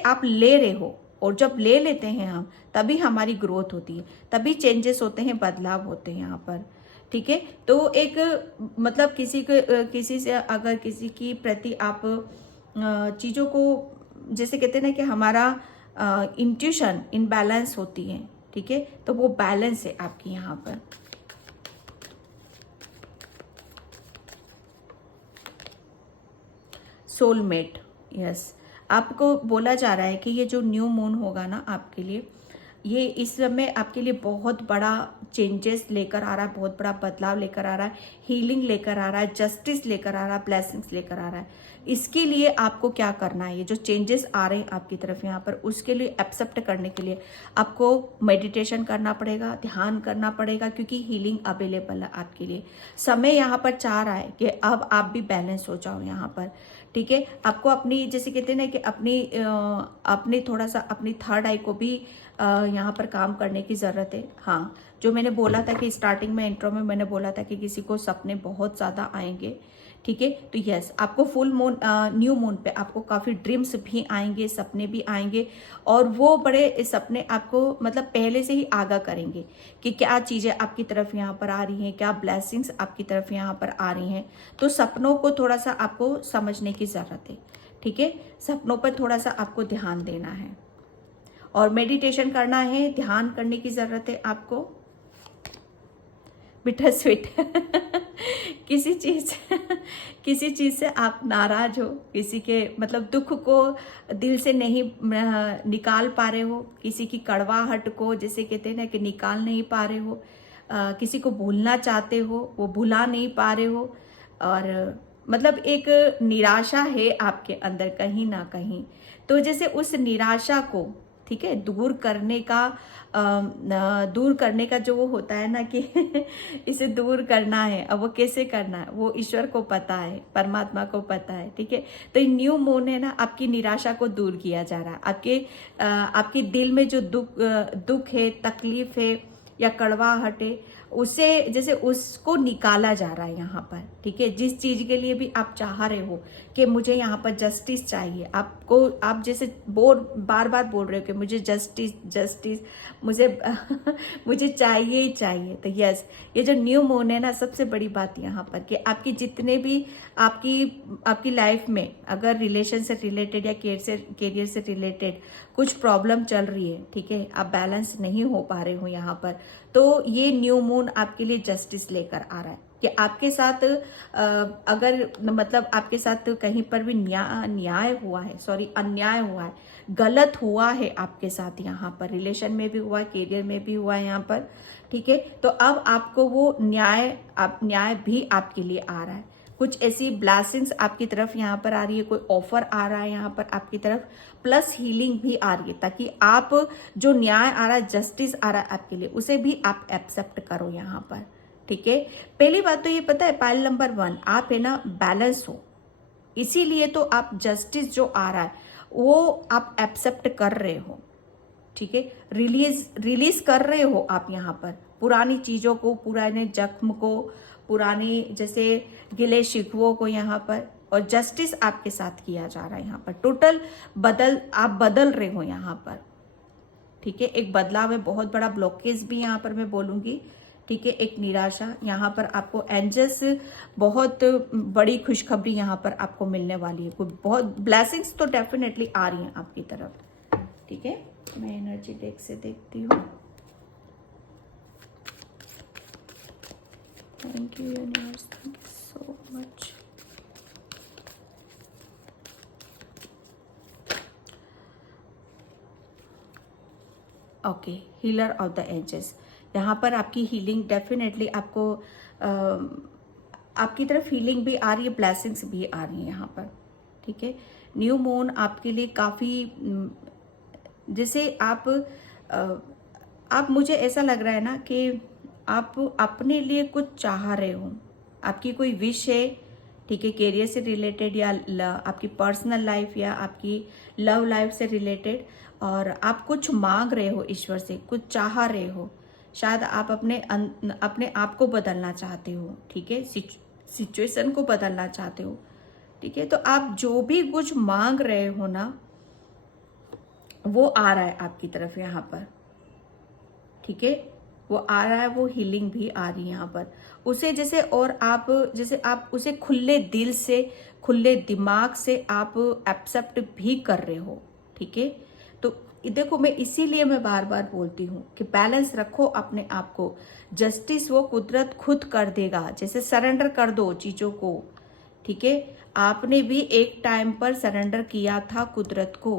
आप ले रहे हो, और जब ले लेते हैं हम, तभी हमारी ग्रोथ होती है, तभी चेंजेस होते हैं, बदलाव होते हैं यहाँ पर, ठीक है। तो एक मतलब किसी से अगर किसी की प्रति आप चीज़ों को जैसे कहते हैं ना कि हमारा इंट्यूशन इनबैलेंस होती है, ठीक है, तो वो बैलेंस है आपकी यहाँ पर। सोलमेट, यस, आपको बोला जा रहा है कि ये जो न्यू मून होगा ना आपके लिए, ये इस समय आपके लिए बहुत बड़ा चेंजेस लेकर आ रहा है, बहुत बड़ा बदलाव लेकर आ रहा है, हीलिंग लेकर आ रहा है, जस्टिस लेकर आ रहा है, ब्लेसिंग्स लेकर आ रहा है। इसके लिए आपको क्या करना है, ये जो चेंजेस आ रहे हैं आपकी तरफ यहाँ पर, उसके लिए एक्सेप्ट करने के लिए आपको मेडिटेशन करना पड़ेगा, ध्यान करना पड़ेगा, क्योंकि हीलिंग अवेलेबल है आपके लिए। समय यहाँ पर चाह रहा है कि अब आप भी बैलेंस हो जाओ यहाँ पर, ठीक है। आपको अपनी जैसे कहते हैं ना कि अपनी थोड़ा सा अपनी थर्ड आई को भी यहाँ पर काम करने की ज़रूरत है। हाँ, जो मैंने बोला था कि स्टार्टिंग में इंट्रो में मैंने बोला था कि किसी को सपने बहुत ज़्यादा आएंगे, ठीक है, तो यस, आपको फुल मून न्यू मून पे आपको काफ़ी ड्रीम्स भी आएंगे, सपने भी आएंगे, और वो बड़े सपने आपको मतलब पहले से ही आगाह करेंगे कि क्या चीज़ें आपकी तरफ यहाँ पर आ रही हैं, क्या ब्लेसिंग्स आपकी तरफ यहाँ पर आ रही हैं। तो सपनों को थोड़ा सा आपको समझने की ज़रूरत है, ठीक है, सपनों पर थोड़ा सा आपको ध्यान देना है, और मेडिटेशन करना है, ध्यान करने की ज़रूरत है आपको। बिटर स्वीट किसी चीज़ से आप नाराज हो, किसी के मतलब दुख को दिल से नहीं निकाल पा रहे हो, किसी की कड़वाहट को जैसे कहते हैं ना कि निकाल नहीं पा रहे हो, किसी को भूलना चाहते हो, वो भुला नहीं पा रहे हो, और मतलब एक निराशा है आपके अंदर कहीं ना कहीं। तो जैसे उस निराशा को ठीक है। दूर करने का जो वो होता है ना कि इसे दूर करना है, अब वो कैसे करना है वो ईश्वर को पता है, परमात्मा को पता है, ठीक है। तो ये न्यू मून है ना, आपकी निराशा को दूर किया जा रहा है, आपके दिल में जो दुख है, तकलीफ है या कड़वाहट है, उसे जैसे उसको निकाला जा रहा है यहाँ पर, ठीक है। जिस चीज के लिए भी आप चाह रहे हो कि मुझे यहाँ पर जस्टिस चाहिए, आप जैसे बार बार बोल रहे हो कि मुझे जस्टिस जस्टिस, मुझे मुझे चाहिए ही चाहिए, तो यस, ये जो न्यू मून है ना, सबसे बड़ी बात यहाँ पर कि आपकी जितने भी आपकी लाइफ में अगर रिलेशन से रिलेटेड या कैरियर से रिलेटेड कुछ प्रॉब्लम चल रही है, ठीक है, आप बैलेंस नहीं हो पा रहे हो यहाँ पर, तो ये न्यू मून आपके लिए जस्टिस लेकर आ रहा है कि आपके साथ अगर मतलब आपके साथ कहीं पर भी अन्याय हुआ है, गलत हुआ है आपके साथ, यहाँ पर रिलेशन में भी हुआ है, कैरियर में भी हुआ है यहाँ पर, ठीक है। तो अब आपको वो न्याय भी आपके लिए आ रहा है, कुछ ऐसी ब्लेसिंग्स आपकी तरफ यहाँ पर आ रही है, कोई ऑफर आ रहा है यहाँ पर आपकी तरफ, प्लस हीलिंग भी आ रही है, ताकि आप जो न्याय आ रहा है, जस्टिस आ रहा है आपके लिए, उसे भी आप एक्सेप्ट करो यहाँ पर, ठीक है। पहली बात तो ये पता है, पाइल नंबर 1, आप है ना बैलेंस हो, इसीलिए तो आप जस्टिस जो आ रहा है वो आप एक्सेप्ट कर रहे हो, ठीक है। रिलीज कर रहे हो आप यहाँ पर पुरानी चीजों को, पुराने जख्म को, पुराने जैसे गिले शिकवों को यहाँ पर, और जस्टिस आपके साथ किया जा रहा है यहाँ पर। टोटल आप बदल रहे हो यहाँ पर, ठीक है। एक बदलाव है, बहुत बड़ा ब्लॉकेज भी यहाँ पर मैं बोलूंगी, ठीक है। एक निराशा, यहाँ पर आपको एंजल्स बहुत बड़ी खुशखबरी यहाँ पर आपको मिलने वाली है, कोई बहुत ब्लेसिंग्स तो डेफिनेटली आ रही हैं आपकी तरफ, ठीक है। मैं एनर्जी डेक से देखती हूँ। Thank you universe, thank you so much. Okay, healer of the ages, यहाँ पर आपकी हीलिंग डेफिनेटली आपकी तरफ हीलिंग भी आ रही है, ब्लेसिंग्स भी आ रही है यहाँ पर, ठीक है। न्यू मून आपके लिए काफ़ी जैसे आप मुझे ऐसा लग रहा है ना कि आप अपने लिए कुछ चाह रहे हो, आपकी कोई विश है, ठीक है, कैरियर से रिलेटेड या आपकी पर्सनल लाइफ या आपकी लव लाइफ से रिलेटेड, और आप कुछ मांग रहे हो ईश्वर से, कुछ चाह रहे हो, शायद आप अपने आप को बदलना चाहते हो, ठीक है, सिचुएशन को बदलना चाहते हो, ठीक है। तो आप जो भी कुछ मांग रहे हो ना, वो आ रहा है आपकी तरफ यहाँ पर, ठीक है, वो आ रहा है, वो हीलिंग भी आ रही है यहाँ पर उसे जैसे, और जैसे आप उसे खुले दिल से, खुले दिमाग से आप एक्सेप्ट भी कर रहे हो, ठीक है। तो देखो, इसीलिए मैं बार बार बोलती हूँ कि बैलेंस रखो अपने आप को, जस्टिस वो कुदरत खुद कर देगा, जैसे सरेंडर कर दो चीजों को, ठीक है। आपने भी एक टाइम पर सरेंडर किया था कुदरत को,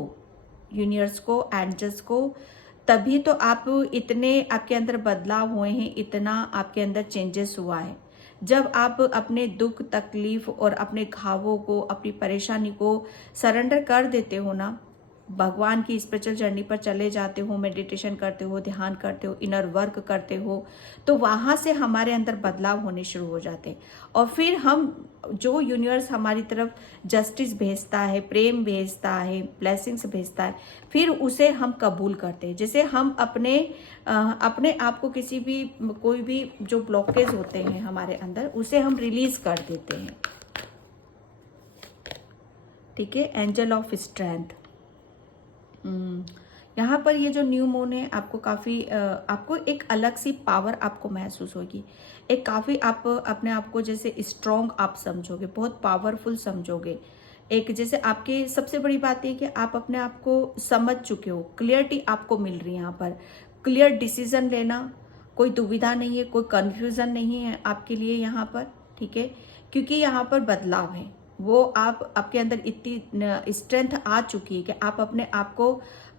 यूनिवर्स को, एंजल्स को, तभी तो आप इतने आपके अंदर बदलाव हुए हैं, इतना आपके अंदर चेंजेस हुआ है। जब आप अपने दुख तकलीफ और अपने घावों को, अपनी परेशानी को सरेंडर कर देते हो ना, भगवान की स्पिरिचुअल जर्नी पर चले जाते हो, मेडिटेशन करते हो, ध्यान करते हो, इनर वर्क करते हो, तो वहां से हमारे अंदर बदलाव होने शुरू हो जाते हैं। और फिर हम जो यूनिवर्स हमारी तरफ जस्टिस भेजता है, प्रेम भेजता है, ब्लेसिंग्स भेजता है, फिर उसे हम कबूल करते हैं। जैसे हम अपने आप को कोई भी जो ब्लॉकेज होते हैं हमारे अंदर, उसे हम रिलीज कर देते हैं, ठीक है। एंजल ऑफ स्ट्रेंथ, यहाँ पर ये जो न्यू मून है, आपको एक अलग सी पावर आपको महसूस होगी, एक काफ़ी आप अपने आप को जैसे स्ट्रॉन्ग आप समझोगे, बहुत पावरफुल समझोगे। एक जैसे आपकी सबसे बड़ी बात है कि आप अपने आप को समझ चुके हो, क्लियरिटी आपको मिल रही है यहाँ पर, क्लियर डिसीजन लेना, कोई दुविधा नहीं है, कोई कंफ्यूजन नहीं है आपके लिए यहाँ पर, ठीक है। क्योंकि यहाँ पर बदलाव है, वो आपके अंदर इतनी स्ट्रेंथ आ चुकी है कि आप अपने आप को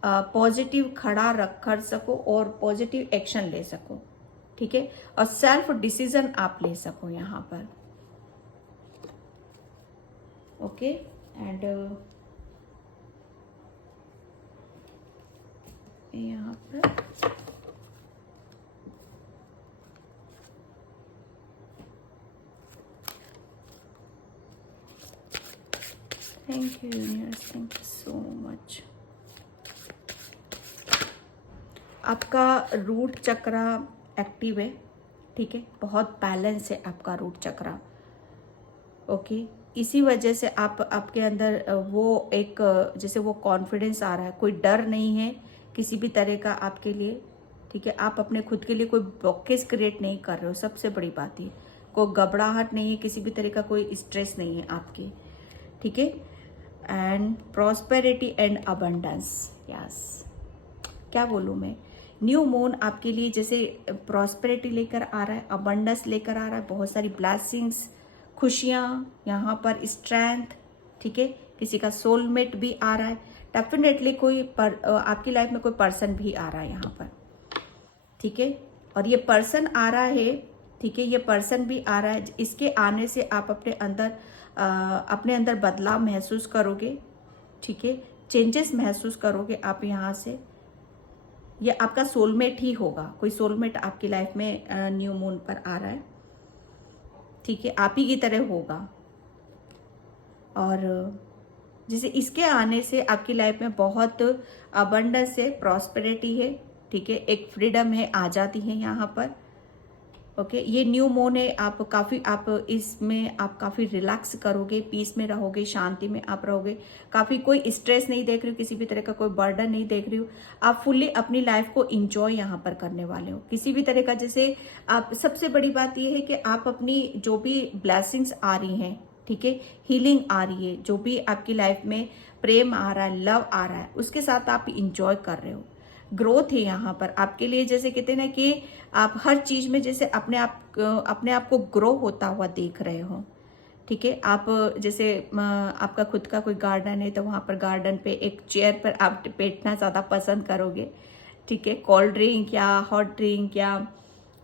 पॉजिटिव खड़ा कर सको और पॉजिटिव एक्शन ले सको, ठीक है, और सेल्फ डिसीजन आप ले सको यहाँ पर, ओके। एंड यहाँ पर thank you universe, thank you so much. आपका रूट चक्रा एक्टिव है, ठीक है, बहुत बैलेंस है आपका रूट चक्रा। ओके, इसी वजह से आपके अंदर वो एक जैसे वो कॉन्फिडेंस आ रहा है, कोई डर नहीं है किसी भी तरह का आपके लिए, ठीक है। आप अपने खुद के लिए कोई ब्लॉकेज क्रिएट नहीं कर रहे हो, सबसे बड़ी बात है। कोई घबराहट नहीं है, किसी भी तरह का कोई स्ट्रेस नहीं है आपके, ठीक है। And prosperity and abundance, yes, क्या बोलूँ मैं, न्यू मून आपके लिए जैसे प्रॉस्पेरिटी लेकर आ रहा है, अबंडेंस लेकर आ रहा है, बहुत सारी ब्लेसिंग्स, खुशियाँ, यहाँ पर स्ट्रेंथ, ठीक है। किसी का सोलमेट भी आ रहा है, डेफिनेटली कोई आपकी लाइफ में कोई पर्सन भी आ रहा है यहाँ पर, ठीक है। और ये पर्सन आ रहा है, ठीक है, ये पर्सन भी आ रहा है, इसके आने से आप अपने अंदर बदलाव महसूस करोगे, ठीक है, चेंजेस महसूस करोगे आप यहाँ से। ये आपका सोलमेट ही होगा, कोई सोलमेट आपकी लाइफ में न्यू मून पर आ रहा है, ठीक है, आप ही की तरह होगा। और जैसे इसके आने से आपकी लाइफ में बहुत अबंडेंस है, प्रॉस्पेरिटी है, ठीक है, एक फ्रीडम है, आज़ादी है यहाँ पर। ओके, ये न्यू मून है, आप इसमें आप काफ़ी रिलैक्स करोगे, पीस में रहोगे, शांति में आप रहोगे, काफ़ी कोई स्ट्रेस नहीं देख रही हो, किसी भी तरह का कोई बर्डन नहीं देख रही हो, आप फुल्ली अपनी लाइफ को इंजॉय यहाँ पर करने वाले हो। किसी भी तरह का जैसे आप, सबसे बड़ी बात ये है कि आप अपनी जो भी ब्लेसिंग्स आ रही हैं, ठीक है, हीलिंग आ रही है, जो भी आपकी लाइफ में प्रेम आ रहा है, लव आ रहा है, उसके साथ आप इंजॉय कर रहे हो। ग्रोथ है यहाँ पर आपके लिए, जैसे कहते हैं ना कि आप हर चीज में जैसे अपने आप को ग्रो होता हुआ देख रहे हो, ठीक है। आप जैसे आपका खुद का कोई गार्डन है तो वहाँ पर गार्डन पे एक चेयर पर आप बैठना ज़्यादा पसंद करोगे, ठीक है, कोल्ड ड्रिंक या हॉट ड्रिंक या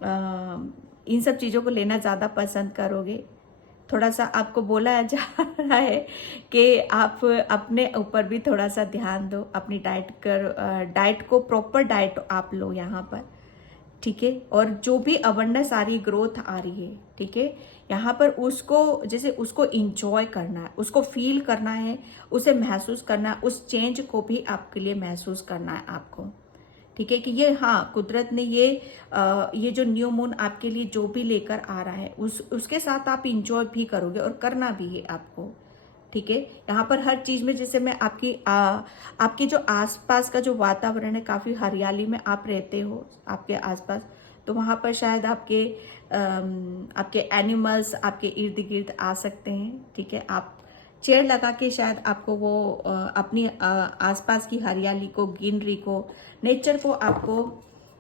इन सब चीज़ों को लेना ज़्यादा पसंद करोगे। थोड़ा सा आपको बोला जा रहा है कि आप अपने ऊपर भी थोड़ा सा ध्यान दो, अपनी डाइट को प्रॉपर डाइट आप लो यहाँ पर, ठीक है। और जो भी अबंडेंस आ रही, ग्रोथ आ रही है, ठीक है, यहाँ पर उसको इंजॉय करना है, उसको फील करना है, उसे महसूस करना है, उस चेंज को भी आपके लिए महसूस करना है आपको, ठीक है। कि ये, हाँ, कुदरत ने ये जो न्यू मून आपके लिए जो भी लेकर आ रहा है उसके साथ आप इंजॉय भी करोगे और करना भी है आपको, ठीक है। यहाँ पर हर चीज में जैसे मैं आपकी जो आसपास का जो वातावरण है, काफी हरियाली में आप रहते हो आपके आसपास, तो वहां पर शायद आपके एनिमल्स आपके इर्द गिर्द आ सकते हैं, ठीक है। आप चेयर लगा के शायद आपको वो अपनी आसपास की हरियाली को, ग्रीनरी को, नेचर को आपको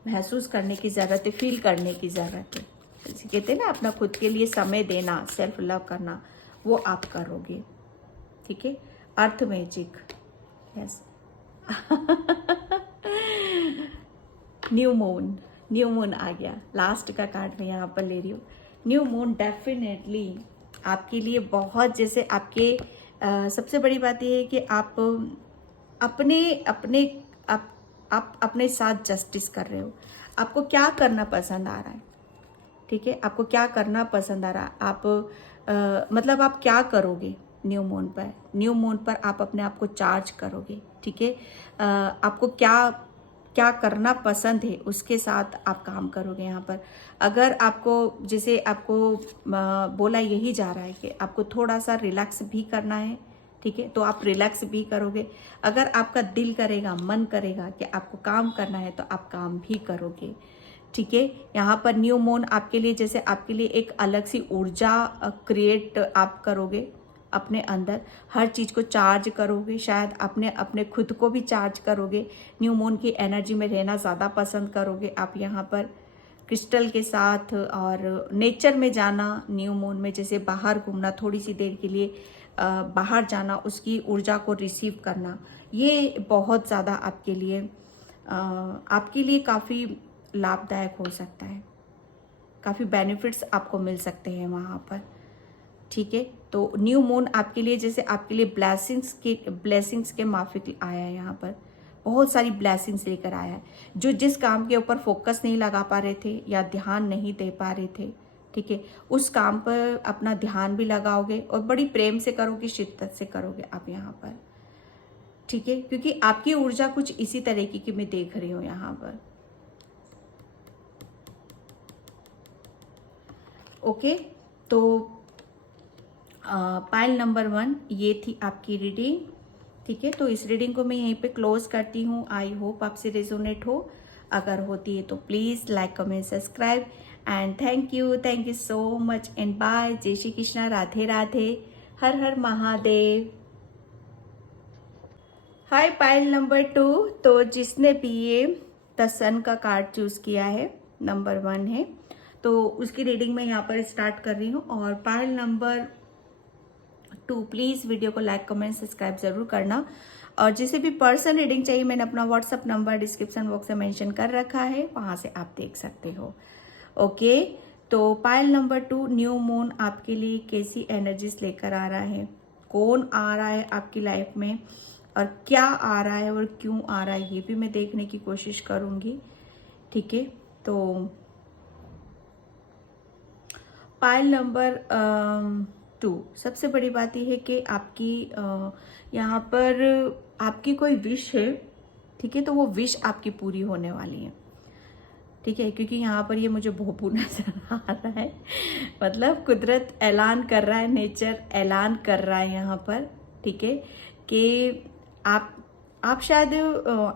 महसूस करने की ज़रूरत है, फील करने की ज़रूरत है। जैसे कहते हैं ना, अपना खुद के लिए समय देना, सेल्फ लव करना, वो आप करोगे, ठीक है। अर्थ मैजिक, यस। न्यू मून आ गया, लास्ट का कार्ड मैं यहाँ पर ले रही हूँ। न्यू मून डेफिनेटली आपके लिए बहुत, जैसे आपके सबसे बड़ी बात यह है कि आप अपने साथ जस्टिस कर रहे हो। आपको क्या करना पसंद आ रहा है, ठीक है, आपको क्या करना पसंद आ रहा है, मतलब आप क्या करोगे न्यू मून पर आप अपने आप को चार्ज करोगे, ठीक है। आपको क्या करना पसंद है, उसके साथ आप काम करोगे यहाँ पर। अगर आपको, जैसे आपको बोला यही जा रहा है कि आपको थोड़ा सा रिलैक्स भी करना है, ठीक है, तो आप रिलैक्स भी करोगे। अगर आपका दिल करेगा, मन करेगा कि आपको काम करना है, तो आप काम भी करोगे, ठीक है। यहाँ पर न्यू मून आपके लिए, जैसे आपके लिए एक अलग सी ऊर्जा क्रिएट आप करोगे अपने अंदर, हर चीज़ को चार्ज करोगे, शायद अपने खुद को भी चार्ज करोगे, न्यू मून की एनर्जी में रहना ज़्यादा पसंद करोगे आप यहाँ पर, क्रिस्टल के साथ और नेचर में जाना, न्यू मून में जैसे बाहर घूमना, थोड़ी सी देर के लिए बाहर जाना, उसकी ऊर्जा को रिसीव करना, ये बहुत ज़्यादा आपके लिए काफ़ी लाभदायक हो सकता है, काफ़ी बेनिफिट्स आपको मिल सकते हैं वहाँ पर, ठीक है। तो न्यू मून आपके लिए, जैसे आपके लिए ब्लेसिंग्स के माफिक आया है यहाँ पर, बहुत सारी ब्लेसिंग्स लेकर आया है। जो जिस काम के ऊपर फोकस नहीं लगा पा रहे थे या ध्यान नहीं दे पा रहे थे, ठीक है, उस काम पर अपना ध्यान भी लगाओगे और बड़ी प्रेम से करोगे, शिद्दत से करोगे आप यहाँ पर, ठीक है, क्योंकि आपकी ऊर्जा कुछ इसी तरीके की मैं देख रही हूँ यहाँ पर। ओके, तो पाइल नंबर 1 ये थी आपकी रीडिंग, ठीक है। तो इस रीडिंग को मैं यहीं पे क्लोज करती हूँ। आई होप आपसे रेजोनेट हो, अगर होती है तो please like comment subscribe and thank you so much and bye. जय श्री कृष्णा, राधे राधे, हर हर महादेव। हाय पाइल नंबर 2, तो जिसने भी ये द सन का कार्ड चूज किया है, नंबर 1 है, तो उसकी रीडिंग मैं यहाँ पर स्टार्ट कर रही हूँ। और पाइल नंबर 2 प्लीज़ वीडियो को लाइक कमेंट सब्सक्राइब जरूर करना। और जिसे भी पर्सन रीडिंग चाहिए, मैंने अपना व्हाट्सअप नंबर डिस्क्रिप्शन बॉक्स में मेंशन कर रखा है, वहाँ से आप देख सकते हो। ओके, तो पाइल नंबर 2 न्यू मून आपके लिए कैसी एनर्जीज लेकर आ रहा है, कौन आ रहा है आपकी लाइफ में और क्या आ रहा है और क्यों आ रहा है, ये भी मैं देखने की कोशिश करूँगी, ठीक है। तो पाइल नंबर 2, सबसे बड़ी बात यह है कि आपकी यहाँ पर आपकी कोई विश है, ठीक है, तो वो विश आपकी पूरी होने वाली है, ठीक है, क्योंकि यहाँ पर ये मुझे भोपू नजर आ रहा है। मतलब कुदरत ऐलान कर रहा है, नेचर ऐलान कर रहा है यहाँ पर, ठीक है, कि आप शायद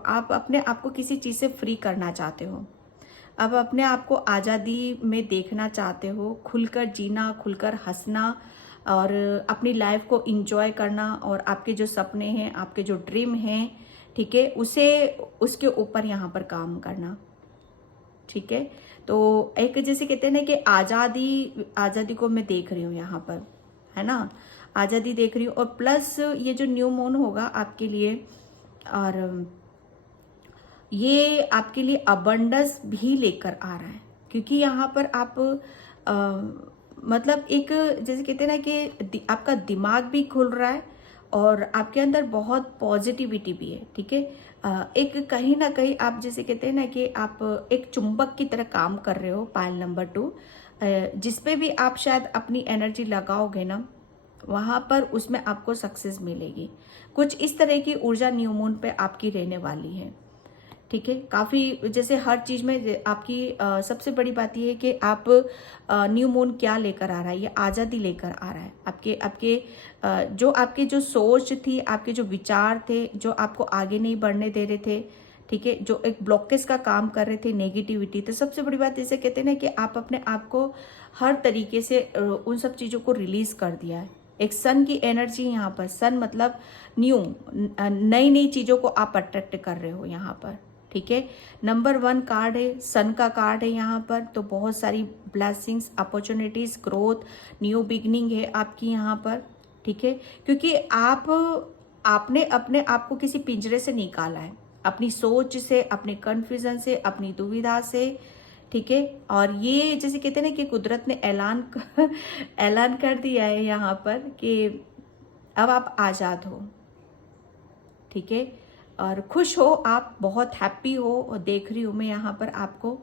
आप अपने आप को किसी चीज़ से फ्री करना चाहते हो, आप अपने आप को आज़ादी में देखना चाहते हो, खुलकर जीना, खुलकर हंसना और अपनी लाइफ को इंजॉय करना और आपके जो सपने हैं, आपके जो ड्रीम हैं, ठीक है, उसके ऊपर यहाँ पर काम करना, ठीक है। तो एक जैसे कहते हैं ना कि आज़ादी को मैं देख रही हूँ यहाँ पर, है ना, आज़ादी देख रही हूँ। और प्लस ये जो न्यू मून होगा आपके लिए, और ये आपके लिए अबंडेंस भी लेकर आ रहा है, क्योंकि यहाँ पर आप मतलब एक जैसे कहते हैं ना कि आपका दिमाग भी खुल रहा है और आपके अंदर बहुत पॉजिटिविटी भी है, ठीक है। एक कहीं ना कहीं आप जैसे कहते हैं ना कि आप एक चुंबक की तरह काम कर रहे हो, पाइल नंबर 2, जिसपे भी आप शायद अपनी एनर्जी लगाओगे ना, वहाँ पर उसमें आपको सक्सेस मिलेगी। कुछ इस तरह की ऊर्जा न्यू मून पे आपकी रहने वाली है, ठीक है। काफ़ी जैसे हर चीज़ में आपकी सबसे बड़ी बात यह है कि आप न्यू मून क्या लेकर आ रहा है, ये आज़ादी लेकर आ रहा है। आपके जो सोच थी, आपके जो विचार थे, जो आपको आगे नहीं बढ़ने दे रहे थे, ठीक है, जो एक ब्लॉकेज का काम कर रहे थे, नेगेटिविटी, तो सबसे बड़ी बात इसे कहते हैं ना कि आप अपने आप को हर तरीके से उन सब चीज़ों को रिलीज कर दिया है। एक सन की एनर्जी यहाँ पर, सन मतलब न्यू, नई नई चीज़ों को आप अट्रैक्ट कर रहे हो यहाँ पर, ठीक है। नंबर 1 कार्ड है, सन का कार्ड है यहाँ पर, तो बहुत सारी blessings, opportunities, growth, new beginning है आपकी यहाँ पर, ठीक है, क्योंकि आपने अपने आप को किसी पिंजरे से निकाला है, अपनी सोच से, अपने कन्फ्यूजन से, अपनी दुविधा से, ठीक है। और ये जैसे कहते हैं ना कि कुदरत ने ऐलान कर दिया है यहाँ पर कि अब आप आज़ाद हो, ठीक है, और खुश हो, आप बहुत हैप्पी हो, और देख रही हूँ मैं यहाँ पर आपको।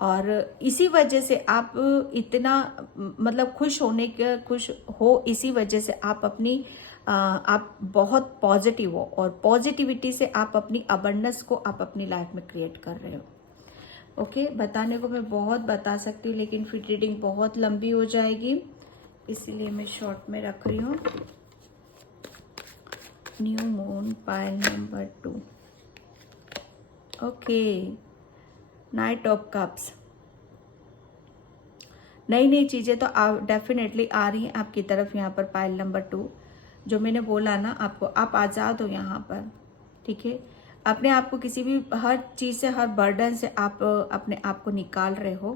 और इसी वजह से आप इतना मतलब खुश हो, इसी वजह से आप बहुत पॉजिटिव हो, और पॉजिटिविटी से आप अपनी अबंडेंस को आप अपनी लाइफ में क्रिएट कर रहे हो। ओके, बताने को मैं बहुत बता सकती हूँ, लेकिन फिर रीडिंग बहुत लंबी हो जाएगी, इसलिए मैं शॉर्ट में रख रही हूँ। New moon, pile number 2, okay, night of cups. नई नई चीज़ें तो डेफिनेटली आ रही हैं आपकी तरफ यहाँ पर, पाइल नंबर 2, जो मैंने बोला ना आपको, आप आज़ाद हो यहाँ पर, ठीक है। अपने आप को किसी भी हर चीज़ से, हर बर्डन से आप अपने आप को निकाल रहे हो।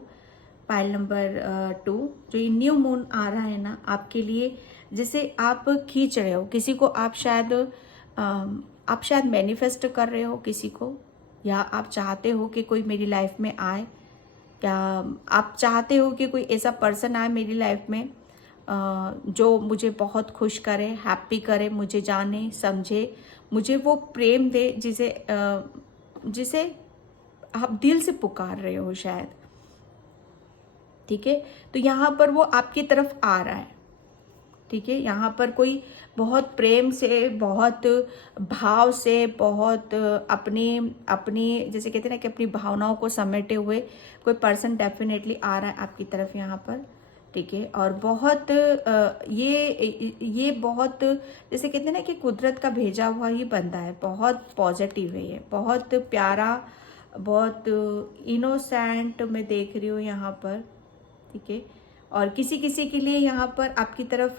पाइल नंबर 2, जो ये न्यू मून आ रहा है ना आपके लिए, जैसे आप खींच रहे हो किसी को, आप शायद मैनिफेस्ट कर रहे हो किसी को, या आप चाहते हो कि कोई मेरी लाइफ में आए, या आप चाहते हो कि कोई ऐसा पर्सन आए मेरी लाइफ में, जो मुझे बहुत खुश करे, हैप्पी करे, मुझे जाने समझे, मुझे वो प्रेम दे जिसे आप दिल से पुकार रहे हो शायद। ठीक है, तो यहाँ पर वो आपकी तरफ आ रहा है। ठीक है, यहाँ पर कोई बहुत प्रेम से, बहुत भाव से, बहुत अपनी अपनी जैसे कहते हैं ना कि अपनी भावनाओं को समेटे हुए कोई पर्सन डेफिनेटली आ रहा है आपकी तरफ यहाँ पर। ठीक है, और बहुत ये बहुत जैसे कहते हैं ना कि कुदरत का भेजा हुआ ही बंदा है, बहुत पॉजिटिव है ये, बहुत प्यारा, बहुत इनोसेंट मैं देख रही हूँ यहाँ पर। ठीक है, और किसी किसी के लिए यहाँ पर आपकी तरफ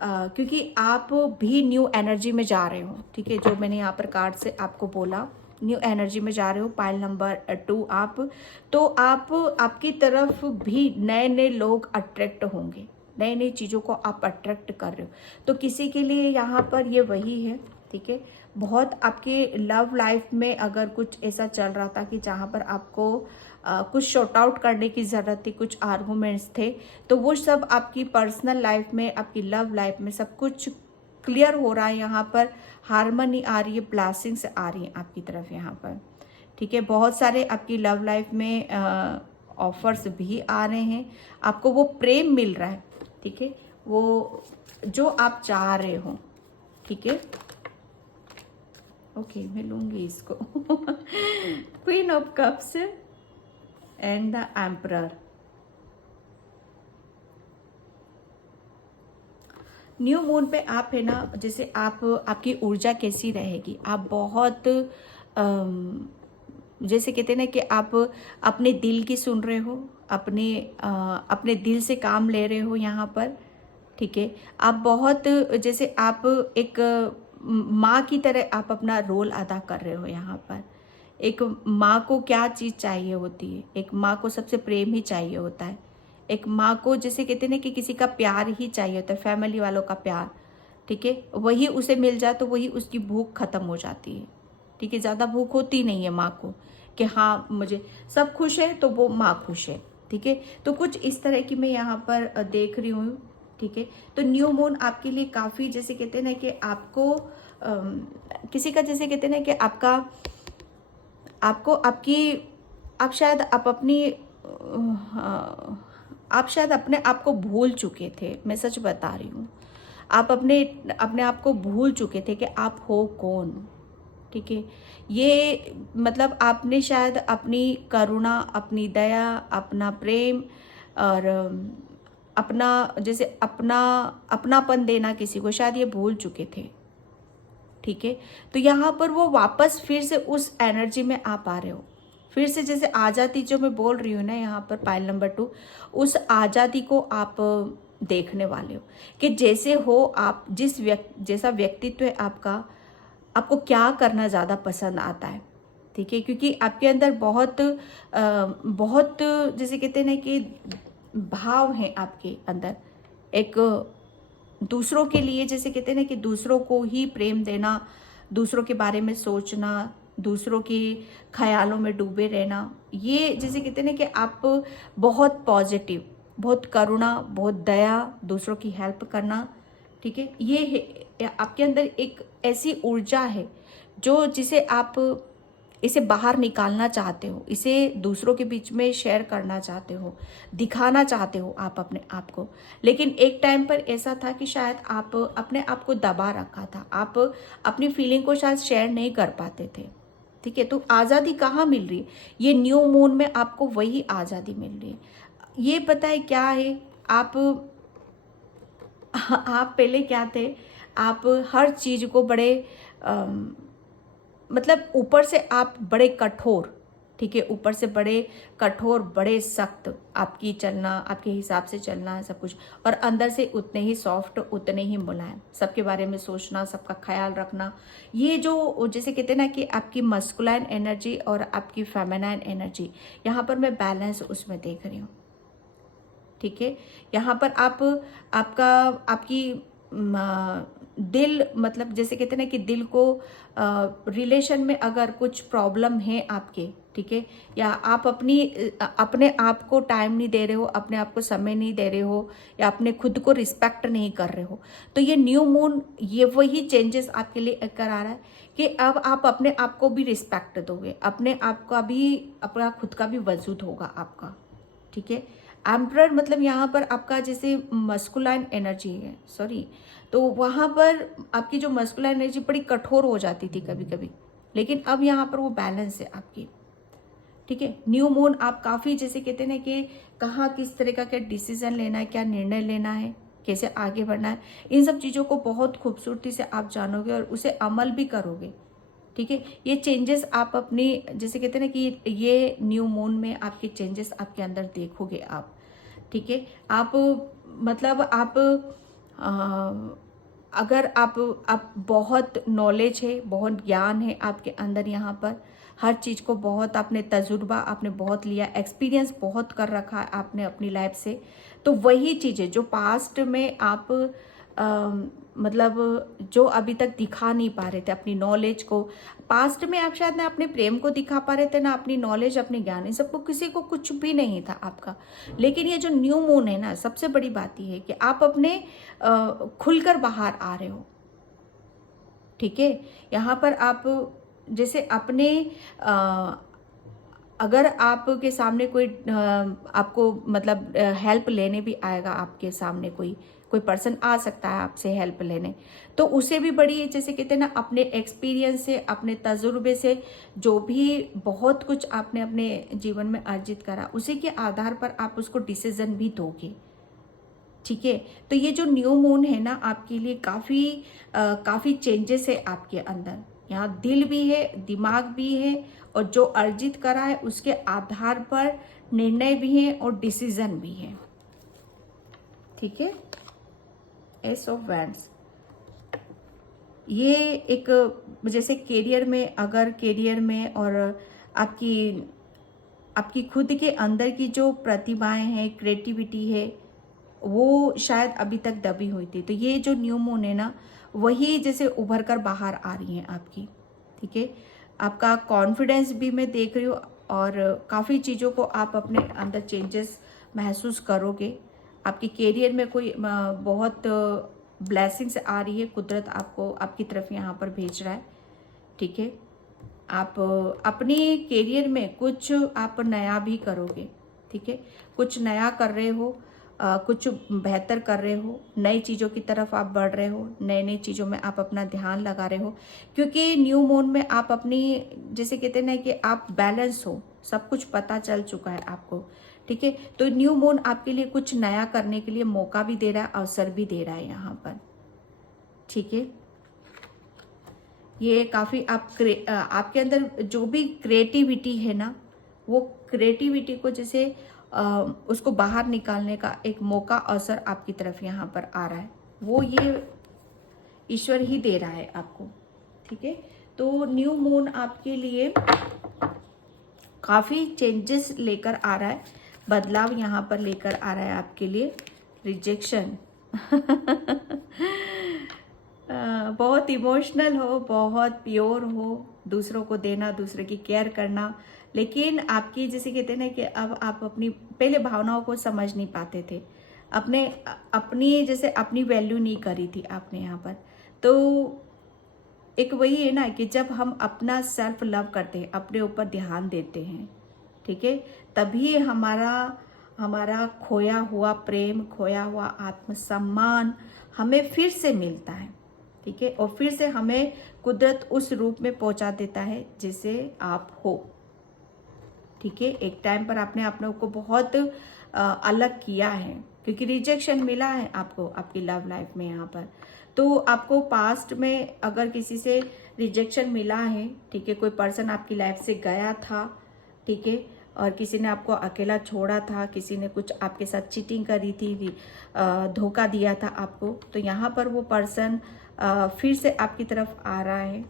क्योंकि आप भी न्यू एनर्जी में जा रहे हो। ठीक है, जो मैंने यहाँ पर कार्ड से आपको बोला, न्यू एनर्जी में जा रहे हो, पाइल नंबर 2 आप, तो आप आपकी तरफ भी नए नए लोग अट्रैक्ट होंगे, नई नई चीज़ों को आप अट्रैक्ट कर रहे हो। तो किसी के लिए यहाँ पर ये वही है। ठीक है, बहुत आपके लव लाइफ में अगर कुछ ऐसा चल रहा था कि जहाँ पर आपको कुछ शॉर्ट आउट करने की ज़रूरत थी, कुछ आर्गूमेंट्स थे, तो वो सब आपकी पर्सनल लाइफ में, आपकी लव लाइफ में सब कुछ क्लियर हो रहा है। यहाँ पर हारमनी आ रही है, ब्लेसिंग्स आ रही हैं आपकी तरफ यहाँ पर। ठीक है, बहुत सारे आपकी लव लाइफ में ऑफर्स भी आ रहे हैं, आपको वो प्रेम मिल रहा है। ठीक है, वो जो आप चाह रहे हो। ठीक है, ओके, मैं लूँगी इसको। Queen of cups and the emperor. New moon पे आप है ना, जैसे आपकी ऊर्जा कैसी रहेगी, आप बहुत जैसे कहते हैं ना कि आप अपने दिल की सुन रहे हो, अपने दिल से काम ले रहे हो यहाँ पर। ठीक है, आप बहुत जैसे आप एक माँ की तरह आप अपना रोल अदा कर रहे हो यहाँ पर। एक माँ को क्या चीज़ चाहिए होती है, एक माँ को सबसे प्रेम ही चाहिए होता है। एक माँ को जैसे कहते हैं ना कि किसी का प्यार ही चाहिए होता है, फैमिली वालों का प्यार। ठीक है, वही उसे मिल जाए तो वही उसकी भूख खत्म हो जाती है। ठीक है, ज़्यादा भूख होती नहीं है माँ को कि हाँ मुझे सब खुश है तो वो माँ खुश है। ठीक है, तो कुछ इस तरह की मैं यहाँ पर देख रही हूँ। ठीक है, तो न्यू मून आपके लिए काफ़ी जैसे कहते हैं ना कि आपको किसी का जैसे कहते हैं ना कि आप शायद आप शायद अपने आप को भूल चुके थे। मैं सच बता रही हूँ, आप अपने आप को भूल चुके थे कि आप हो कौन। ठीक है, ये मतलब आपने शायद अपनी करुणा, अपनी दया, अपना प्रेम और अपनापन देना किसी को शायद ये भूल चुके थे। ठीक है, तो यहाँ पर वो वापस फिर से उस एनर्जी में आप आ रहे हो, फिर से जैसे आज़ादी जो मैं बोल रही हूँ ना यहाँ पर पाइल नंबर 2, उस आज़ादी को आप देखने वाले हो कि जैसे हो आप, जैसा व्यक्तित्व है आपका, आपको क्या करना ज़्यादा पसंद आता है। ठीक है, क्योंकि आपके अंदर बहुत जैसे कहते हैं ना कि भाव है आपके अंदर, एक दूसरों के लिए जैसे कहते हैं ना कि दूसरों को ही प्रेम देना, दूसरों के बारे में सोचना, दूसरों के ख्यालों में डूबे रहना, ये जैसे कहते हैं ना कि आप बहुत पॉजिटिव, बहुत करुणा, बहुत दया, दूसरों की हेल्प करना। ठीक है, ये आपके अंदर एक ऐसी ऊर्जा है जिसे आप इसे बाहर निकालना चाहते हो, इसे दूसरों के बीच में शेयर करना चाहते हो, दिखाना चाहते हो आप अपने आप को। लेकिन एक टाइम पर ऐसा था कि शायद आप अपने आप को दबा रखा था, आप अपनी फीलिंग को शायद शेयर नहीं कर पाते थे। ठीक है, तो आज़ादी कहाँ मिल रही है, ये न्यू मून में आपको वही आज़ादी मिल रही है। ये पता है क्या है, आप पहले क्या थे, आप हर चीज़ को बड़े मतलब ऊपर से आप बड़े कठोर, ठीक है, ऊपर से बड़े कठोर, बड़े सख्त, आपकी चलना, आपके हिसाब से चलना है सब कुछ, और अंदर से उतने ही सॉफ्ट, उतने ही मुलायम, सबके बारे में सोचना, सबका ख्याल रखना। ये जो जैसे कहते हैं ना कि आपकी मस्कुलाइन एनर्जी और आपकी फेमिनाइन एनर्जी, यहाँ पर मैं बैलेंस उसमें देख रही हूँ। ठीक है, यहाँ पर आपकी दिल मतलब जैसे कहते हैं ना कि दिल को रिलेशन में अगर कुछ प्रॉब्लम है आपके, ठीक है, या आप अपने आप को टाइम नहीं दे रहे हो, अपने आप को समय नहीं दे रहे हो, या अपने खुद को रिस्पेक्ट नहीं कर रहे हो, तो ये न्यू मून ये वही चेंजेस आपके लिए करा रहा है कि अब आप अपने आप को भी रिस्पेक्ट दोगे, अपने आप का भी, अपना खुद का भी वजूद होगा आपका, ठीक है। एम्परर मतलब यहाँ पर आपका जैसे मस्कुलाइन एनर्जी है, सॉरी, तो वहाँ पर आपकी जो मस्कुलाइन एनर्जी बड़ी कठोर हो जाती थी कभी कभी, लेकिन अब यहाँ पर वो बैलेंस है आपकी, ठीक है। न्यू मून आप काफ़ी जैसे कहते हैं ना कि कहाँ किस तरह का क्या डिसीजन लेना है, क्या निर्णय लेना है, कैसे आगे बढ़ना है, इन सब चीज़ों को बहुत खूबसूरती से आप जानोगे और उसे अमल भी करोगे, ठीक है। ये चेंजेस आप अपनी जैसे कहते हैं ना कि ये न्यू मून में आपके चेंजेस आपके अंदर देखोगे आप, ठीक है। आप मतलब आप अगर आप बहुत नॉलेज है, बहुत ज्ञान है आपके अंदर, यहाँ पर हर चीज़ को बहुत आपने तजुर्बा आपने बहुत लिया, एक्सपीरियंस बहुत कर रखा है आपने अपनी लाइफ से, तो वही चीज़ें जो पास्ट में आप मतलब जो अभी तक दिखा नहीं पा रहे थे अपनी नॉलेज को, पास्ट में आप शायद ना अपने प्रेम को दिखा पा रहे थे, ना अपनी नॉलेज, अपने ज्ञान, इन सबको किसी को कुछ भी नहीं था आपका। लेकिन ये जो न्यू मून है ना, सबसे बड़ी बात ये है कि आप अपने खुलकर बाहर आ रहे हो, ठीक है। यहाँ पर आप जैसे अपने अगर आपके सामने कोई आपको मतलब हेल्प लेने भी आएगा, आपके सामने कोई कोई पर्सन आ सकता है आपसे हेल्प लेने, तो उसे भी बड़ी जैसे कहते हैं ना अपने एक्सपीरियंस से, अपने तजुर्बे से, जो भी बहुत कुछ आपने अपने जीवन में अर्जित करा, उसी के आधार पर आप उसको डिसीजन भी दोगे, ठीक है। तो ये जो न्यू मून है ना आपके लिए काफ़ी चेंजेस है आपके अंदर, यहाँ दिल भी है, दिमाग भी है, और जो अर्जित करा है उसके आधार पर निर्णय भी है और डिसीजन भी है, ठीक है। एस ऑफ वैंड्स ये एक जैसे करियर में, अगर करियर में और आपकी आपकी खुद के अंदर की जो प्रतिभाएं हैं, क्रिएटिविटी है, वो शायद अभी तक दबी हुई थी, तो ये जो न्यू मून है ना, वही जैसे उभर कर बाहर आ रही हैं आपकी, ठीक है। आपका कॉन्फिडेंस भी मैं देख रही हूँ, और काफ़ी चीज़ों को आप अपने अंदर चेंजेस महसूस करोगे। आपके करियर में कोई बहुत ब्लेसिंग्स आ रही है, कुदरत आपको आपकी तरफ यहाँ पर भेज रहा है, ठीक है। आप अपने करियर में कुछ आप नया भी करोगे, ठीक है। कुछ नया कर रहे हो, कुछ बेहतर कर रहे हो, नई चीज़ों की तरफ आप बढ़ रहे हो, नई नई चीज़ों में आप अपना ध्यान लगा रहे हो, क्योंकि न्यू मून में आप अपनी जैसे कहते हैं ना कि आप बैलेंस हो, सब कुछ पता चल चुका है आपको, ठीक है। तो न्यू मून आपके लिए कुछ नया करने के लिए मौका भी दे रहा है, अवसर भी दे रहा है यहाँ पर, ठीक है। ये काफ़ी आपके अंदर जो भी क्रिएटिविटी है ना, वो क्रिएटिविटी को जैसे उसको बाहर निकालने का एक मौका, अवसर आपकी तरफ यहाँ पर आ रहा है, वो ये ईश्वर ही दे रहा है आपको, ठीक है। तो न्यू मून आपके लिए काफ़ी चेंजेस लेकर आ रहा है, बदलाव यहाँ पर लेकर आ रहा है आपके लिए। रिजेक्शन बहुत इमोशनल हो, बहुत प्योर हो, दूसरों को देना, दूसरे की केयर करना, लेकिन आपकी जैसे कहते हैं ना कि अब आप अपनी पहले भावनाओं को समझ नहीं पाते थे, अपनी जैसे अपनी वैल्यू नहीं करी थी आपने यहाँ पर। तो एक वही है ना कि जब हम अपना सेल्फ लव करते हैं, अपने ऊपर ध्यान देते हैं, ठीक है, तभी हमारा खोया हुआ प्रेम, खोया हुआ आत्मसम्मान हमें फिर से मिलता है, ठीक है। और फिर से हमें कुदरत उस रूप में पहुंचा देता है जैसे आप हो, ठीक है। एक टाइम पर आपने अपने को बहुत अलग किया है, क्योंकि रिजेक्शन मिला है आपको आपकी लव लाइफ में यहाँ पर। तो आपको पास्ट में अगर किसी से रिजेक्शन मिला है, ठीक है, कोई पर्सन आपकी लाइफ से गया था, ठीक है, और किसी ने आपको अकेला छोड़ा था, किसी ने कुछ आपके साथ चीटिंग करी थी, धोखा दिया था आपको, तो यहाँ पर वो पर्सन फिर से आपकी तरफ आ रहा है,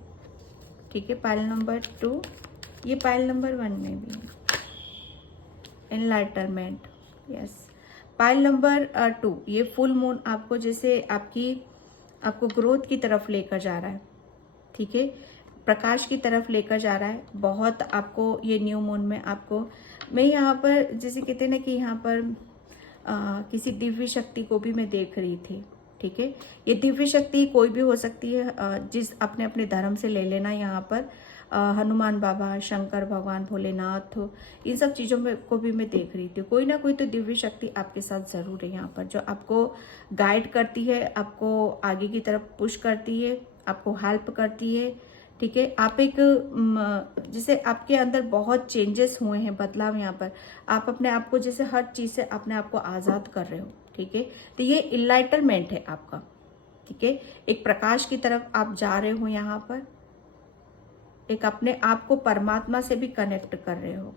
ठीक है। पाइल नंबर 2, ये पाइल नंबर 1 में भी एनलाइटनमेंट, यस। पाइल नंबर 2, ये फुल मून आपको जैसे आपकी आपको ग्रोथ की तरफ लेकर जा रहा है, ठीक है, प्रकाश की तरफ लेकर जा रहा है। बहुत आपको ये न्यू मून में आपको, मैं यहाँ पर जैसे कहते हैं ना कि यहाँ पर किसी दिव्य शक्ति को भी मैं देख रही थी, ठीक है। ये दिव्य शक्ति कोई भी हो सकती है, जिस अपने अपने धर्म से ले लेना। यहाँ पर हनुमान बाबा, शंकर भगवान, भोलेनाथ, इन सब चीज़ों में को भी मैं देख रही थी। कोई ना कोई तो दिव्य शक्ति आपके साथ ज़रूर है यहाँ पर, जो आपको गाइड करती है, आपको आगे की तरफ पुश करती है, आपको हेल्प करती है, ठीक है। आप एक जैसे आपके अंदर बहुत चेंजेस हुए हैं, बदलाव यहाँ पर, आप अपने आप को जैसे हर चीज़ से अपने आप को आज़ाद कर रहे हो, ठीक है। तो ये इनलाइटनमेंट है आपका, ठीक है। एक प्रकाश की तरफ आप जा रहे हो यहाँ पर, एक अपने आप को परमात्मा से भी कनेक्ट कर रहे हो,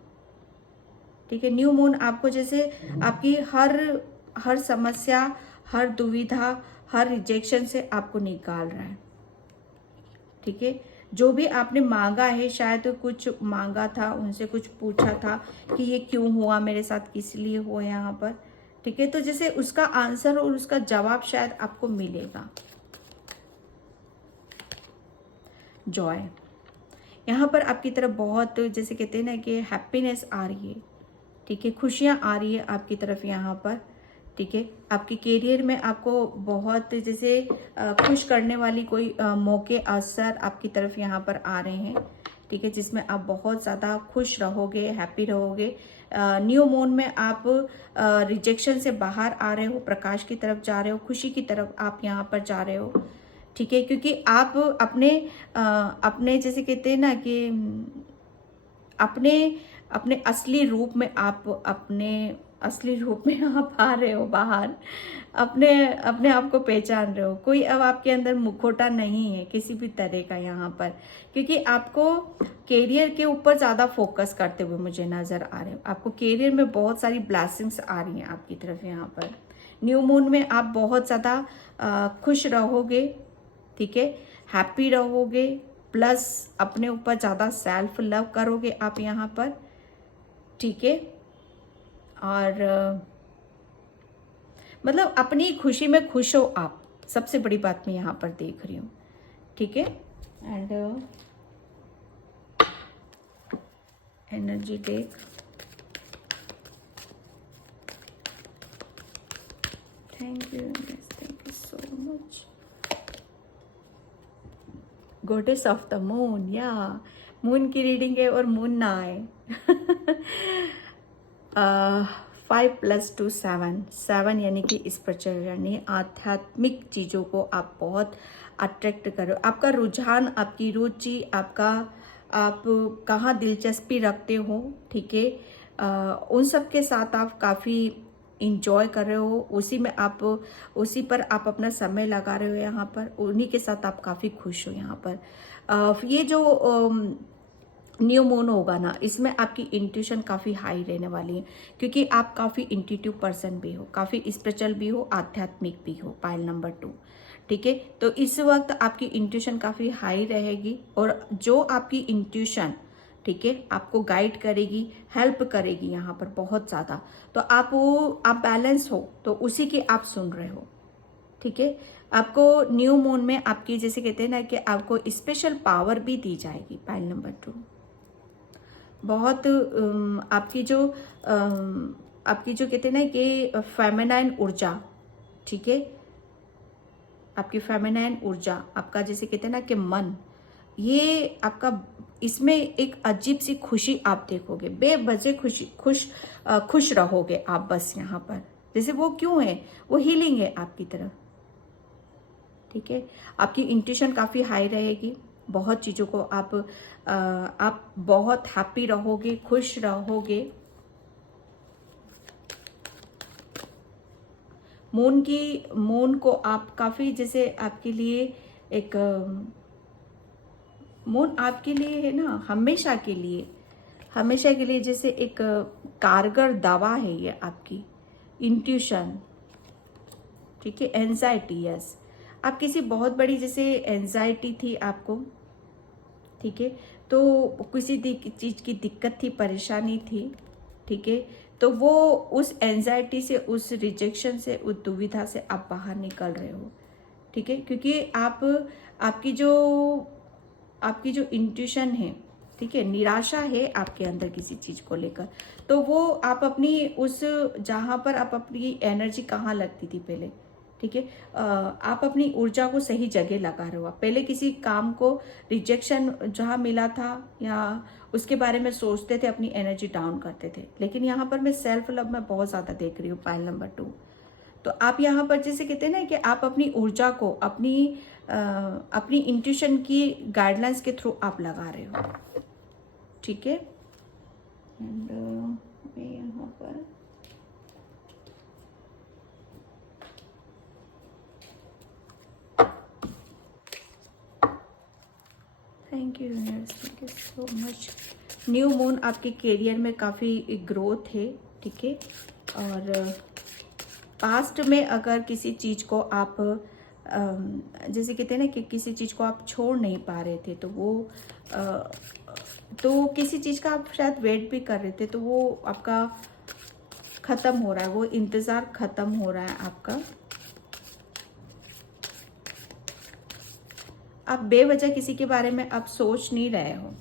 ठीक है। न्यू मून आपको जैसे आपकी हर समस्या, हर दुविधा, हर रिजेक्शन से आपको निकाल रहा है, ठीक है। जो भी आपने मांगा है, शायद कुछ मांगा था, उनसे कुछ पूछा था कि ये क्यों हुआ मेरे साथ, किस लिए हुआ यहाँ पर, ठीक है। तो जैसे उसका आंसर और उसका जवाब शायद आपको मिलेगा। जॉय यहाँ पर आपकी तरफ बहुत जैसे कहते हैं ना कि हैप्पीनेस आ रही है, ठीक है, खुशियाँ आ रही है आपकी तरफ यहाँ पर, ठीक है। आपके करियर में आपको बहुत जैसे खुश करने वाली कोई मौके, अवसर आपकी तरफ यहाँ पर आ रहे हैं, ठीक है, जिसमें आप बहुत ज़्यादा खुश रहोगे, हैप्पी रहोगे। न्यू मून में आप रिजेक्शन से बाहर आ रहे हो, प्रकाश की तरफ जा रहे हो, खुशी की तरफ आप यहाँ पर जा रहे हो, ठीक है। क्योंकि आप अपने जैसे कहते हैं ना कि अपने अपने असली रूप में, आप अपने असली रूप में आप आ रहे हो बाहर, अपने अपने आप को पहचान रहे हो। कोई अब आपके अंदर मुखौटा नहीं है किसी भी तरह का यहाँ पर, क्योंकि आपको करियर के ऊपर ज़्यादा फोकस करते हुए मुझे नज़र आ रहे हो। आपको करियर में बहुत सारी ब्लेसिंग्स आ रही हैं आपकी तरफ यहाँ पर। न्यू मून में आप बहुत ज़्यादा खुश रहोगे, ठीक है, हैप्पी रहोगे, प्लस अपने ऊपर ज़्यादा सेल्फ लव करोगे आप यहाँ पर, ठीक है। और मतलब अपनी खुशी में खुश हो आप, सबसे बड़ी बात मैं यहाँ पर देख रही हूँ, ठीक है। And energy deck, thank you so much. Goddess of the moon, या मून की रीडिंग है और मून ना आए। 5 + 2 7 यानी कि स्पिरिचुअल जर्नी, आध्यात्मिक चीज़ों को आप बहुत अट्रैक्ट करो। आपका रुझान, आपकी रुचि, आप कहाँ दिलचस्पी रखते हो, ठीक है, उन सब के साथ आप काफ़ी इंजॉय कर रहे हो, उसी पर आप अपना समय लगा रहे हो यहाँ पर, उन्हीं के साथ आप काफ़ी खुश हो यहाँ पर। ये जो न्यू मून होगा ना, इसमें आपकी इंट्यूशन काफ़ी हाई रहने वाली है, क्योंकि आप काफ़ी इंट्यूटिव पर्सन भी हो, काफ़ी स्पिरिचुअल भी हो, आध्यात्मिक भी हो, पाइल नंबर 2, ठीक है। तो इस वक्त आपकी इंट्यूशन काफ़ी हाई रहेगी, और जो आपकी इंट्यूशन, ठीक है, आपको गाइड करेगी, हेल्प करेगी यहाँ पर बहुत ज़्यादा। तो आप बैलेंस हो, तो उसी की आप सुन रहे हो, ठीक है। आपको न्यू मून में आपकी जैसे कहते हैं ना कि आपको स्पेशल पावर भी दी जाएगी, पाइल नंबर 2। बहुत आपकी जो कहते हैं ना कि फेमिनाइन ऊर्जा, ठीक है, आपकी फेमिनाइन ऊर्जा, आपका जैसे कहते हैं ना कि मन, ये आपका, इसमें एक अजीब सी खुशी आप देखोगे, बेवजह खुश रहोगे आप बस यहाँ पर। जैसे वो क्यों है, वो हीलिंग है आपकी तरफ, ठीक है। आपकी इंट्यूशन काफ़ी हाई रहेगी, बहुत चीज़ों को आप बहुत हैप्पी रहोगे, खुश रहोगे। मून को आप काफ़ी जैसे आपके लिए एक मून आपके लिए है ना, हमेशा के लिए जैसे एक कारगर दवा है ये आपकी इंट्यूशन, ठीक है। एंजाइटी, यस, आप किसी बहुत बड़ी जैसे एंजाइटी थी आपको, ठीक है, तो किसी चीज़ की दिक्कत थी, परेशानी थी, ठीक है। तो वो उस एंजाइटी से, उस रिजेक्शन से, उस दुविधा से आप बाहर निकल रहे हो, ठीक है, क्योंकि आपकी जो इंट्यूशन है, ठीक है, निराशा है आपके अंदर किसी चीज को लेकर, तो वो आप अपनी उस जहां पर आप अपनी एनर्जी कहाँ लगती थी पहले, ठीक है, आप अपनी ऊर्जा को सही जगह लगा रहे हो। आप पहले किसी काम को रिजेक्शन जहां मिला था या उसके बारे में सोचते थे, अपनी एनर्जी डाउन करते थे, लेकिन यहाँ पर मैं सेल्फ लव में बहुत ज्यादा देख रही हूँ, पाइल नंबर 2। तो आप यहाँ पर जैसे कहते हैं ना कि आप अपनी ऊर्जा को अपनी इंट्यूशन की गाइडलाइंस के थ्रू आप लगा रहे हो, ठीक है। एंड मैं यहाँ पर thank you universe, thank you so much. New moon आपके करियर में काफ़ी ग्रोथ है, ठीक है। और पास्ट में अगर किसी चीज़ को आप जैसे कहते हैं ना कि किसी चीज़ को आप छोड़ नहीं पा रहे थे, तो वो तो किसी चीज़ का आप शायद वेट भी कर रहे थे, तो वो आपका ख़त्म हो रहा है, वो इंतज़ार ख़त्म हो रहा है आपका। आप बेवजह किसी के बारे में आप सोच नहीं रहे हो,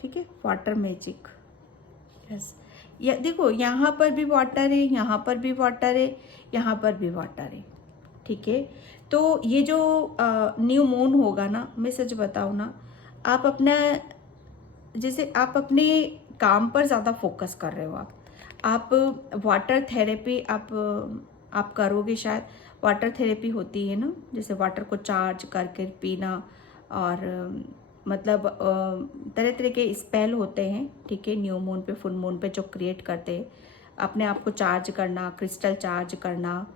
ठीक है। वाटर मैजिक, यस, या देखो यहाँ पर भी वाटर है, यहाँ पर भी वाटर है, यहाँ पर भी वाटर है, ठीक है। तो ये जो न्यू मून होगा ना, मैं सच बताऊँ ना, आप अपना जैसे आप अपने काम पर ज़्यादा फोकस कर रहे हो। आप वाटर थेरेपी आप करोगे शायद। वाटर थेरेपी होती है ना, जैसे वाटर को चार्ज करके पीना, और मतलब तरह तरह के स्पेल होते हैं, ठीक है, न्यू मून पे फुल मून पे जो क्रिएट करते हैं, अपने आप को चार्ज करना, क्रिस्टल चार्ज करना।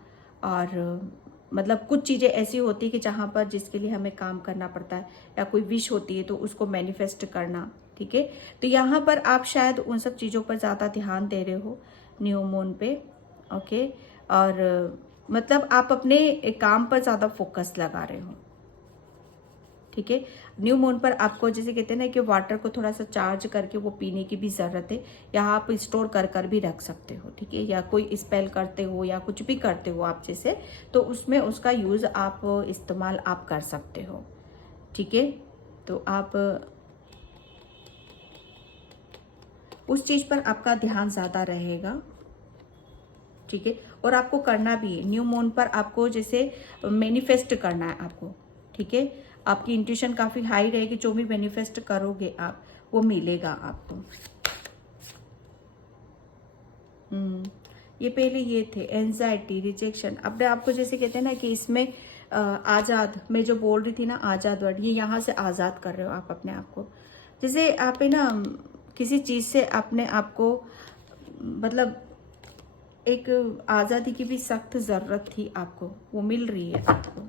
और मतलब कुछ चीज़ें ऐसी होती है कि जहाँ पर जिसके लिए हमें काम करना पड़ता है, या कोई विश होती है तो उसको मैनिफेस्ट करना, ठीक है। तो यहाँ पर आप शायद उन सब चीज़ों पर ज़्यादा ध्यान दे रहे हो न्यू मून पे, ओके। और मतलब आप अपने काम पर ज़्यादा फोकस लगा रहे हो, ठीक है। न्यू मून पर आपको जैसे कहते हैं ना कि वाटर को थोड़ा सा चार्ज करके वो पीने की भी ज़रूरत है, या आप स्टोर कर भी रख सकते हो, ठीक है। या कोई स्पेल करते हो या कुछ भी करते हो आप जैसे, तो उसमें उसका यूज़ आप इस्तेमाल आप कर सकते हो, ठीक है। तो आप उस चीज़ पर आपका ध्यान ज़्यादा रहेगा, ठीक है। और आपको करना भी है न्यू मून पर, आपको जैसे मैनिफेस्ट करना है आपको, ठीक है। आपकी इंट्यूशन काफ़ी हाई रहेगी, जो भी मैनिफेस्ट करोगे आप वो मिलेगा आपको। ये पहले ये थे एंजाइटी, रिजेक्शन। अब आपको जैसे कहते हैं ना कि इसमें आज़ाद, मैं जो बोल रही थी ना आज़ाद वर्ड, ये यहाँ से आज़ाद कर रहे हो आप अपने आप को। जैसे आप है ना किसी चीज़ से अपने आप को, मतलब एक आज़ादी की भी सख्त ज़रूरत थी आपको, वो मिल रही है आपको।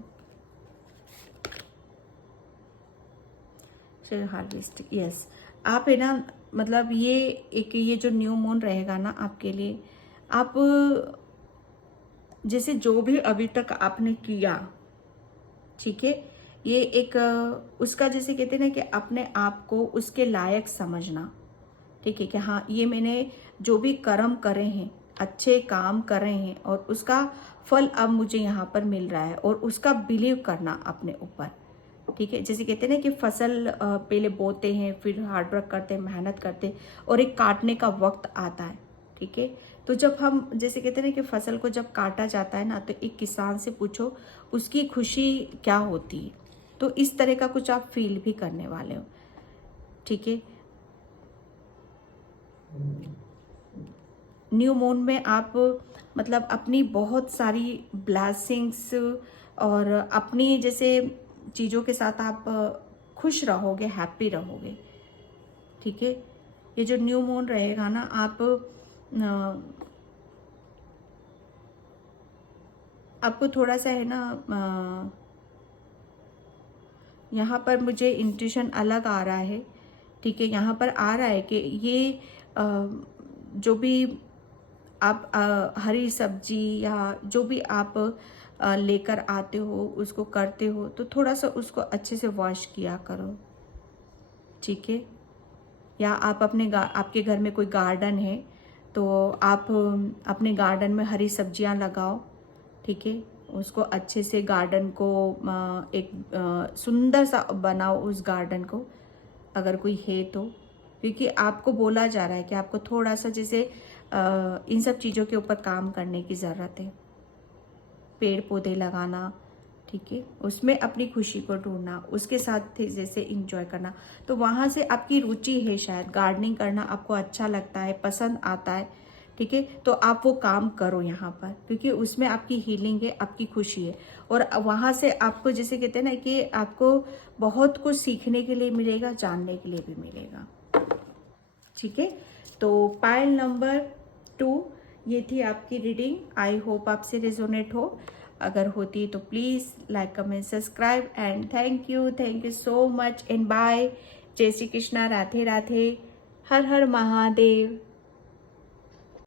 Harvest, yes. आप है ना मतलब ये जो न्यू मून रहेगा ना आपके लिए, आप जैसे जो भी अभी तक आपने किया, ठीक है, ये एक उसका जैसे कहते हैं ना कि अपने आप को उसके लायक समझना, ठीक है, कि हाँ ये मैंने जो भी कर्म करे हैं, अच्छे काम कर रहे हैं, और उसका फल अब मुझे यहाँ पर मिल रहा है, और उसका बिलीव करना अपने ऊपर, ठीक है। जैसे कहते हैं ना कि फसल पहले बोते हैं, फिर हार्डवर्क करते हैं, मेहनत करते हैं, और एक काटने का वक्त आता है, ठीक है। तो जब हम जैसे कहते हैं ना कि फसल को जब काटा जाता है ना, तो एक किसान से पूछो उसकी खुशी क्या होती है, तो इस तरह का कुछ आप फील भी करने वाले हो, ठीक है। न्यू मून में आप मतलब अपनी बहुत सारी ब्लेसिंग्स और अपनी जैसे चीज़ों के साथ आप खुश रहोगे, हैप्पी रहोगे, ठीक है। ये जो न्यू मून रहेगा ना, आपको थोड़ा सा है ना यहाँ पर मुझे इंट्यूशन अलग आ रहा है, ठीक है। यहाँ पर आ रहा है कि ये जो भी आप हरी सब्जी या जो भी आप लेकर आते हो, उसको करते हो, तो थोड़ा सा उसको अच्छे से वॉश किया करो, ठीक है। या आप आपके घर में कोई गार्डन है, तो आप अपने गार्डन में हरी सब्जियां लगाओ, ठीक है। उसको अच्छे से गार्डन को एक सुंदर सा बनाओ उस गार्डन को, अगर कोई है तो, क्योंकि आपको बोला जा रहा है कि आपको थोड़ा सा जैसे इन सब चीज़ों के ऊपर काम करने की ज़रूरत है। पेड़ पौधे लगाना, ठीक है, उसमें अपनी खुशी को ढूंढना, उसके साथ जैसे इंजॉय करना। तो वहाँ से आपकी रुचि है, शायद गार्डनिंग करना आपको अच्छा लगता है, पसंद आता है, ठीक है, तो आप वो काम करो यहाँ पर, क्योंकि उसमें आपकी हीलिंग है, आपकी खुशी है। और वहाँ से आपको जैसे कहते हैं ना कि आपको बहुत कुछ सीखने के लिए मिलेगा, जानने के लिए भी मिलेगा, ठीक है। तो पाइल नंबर 2 ये थी आपकी रीडिंग। आई होप आपसे रेजोनेट हो। अगर होती तो please like comment subscribe and thank you so much and bye. जय श्री कृष्णा, राधे राधे, हर हर महादेव।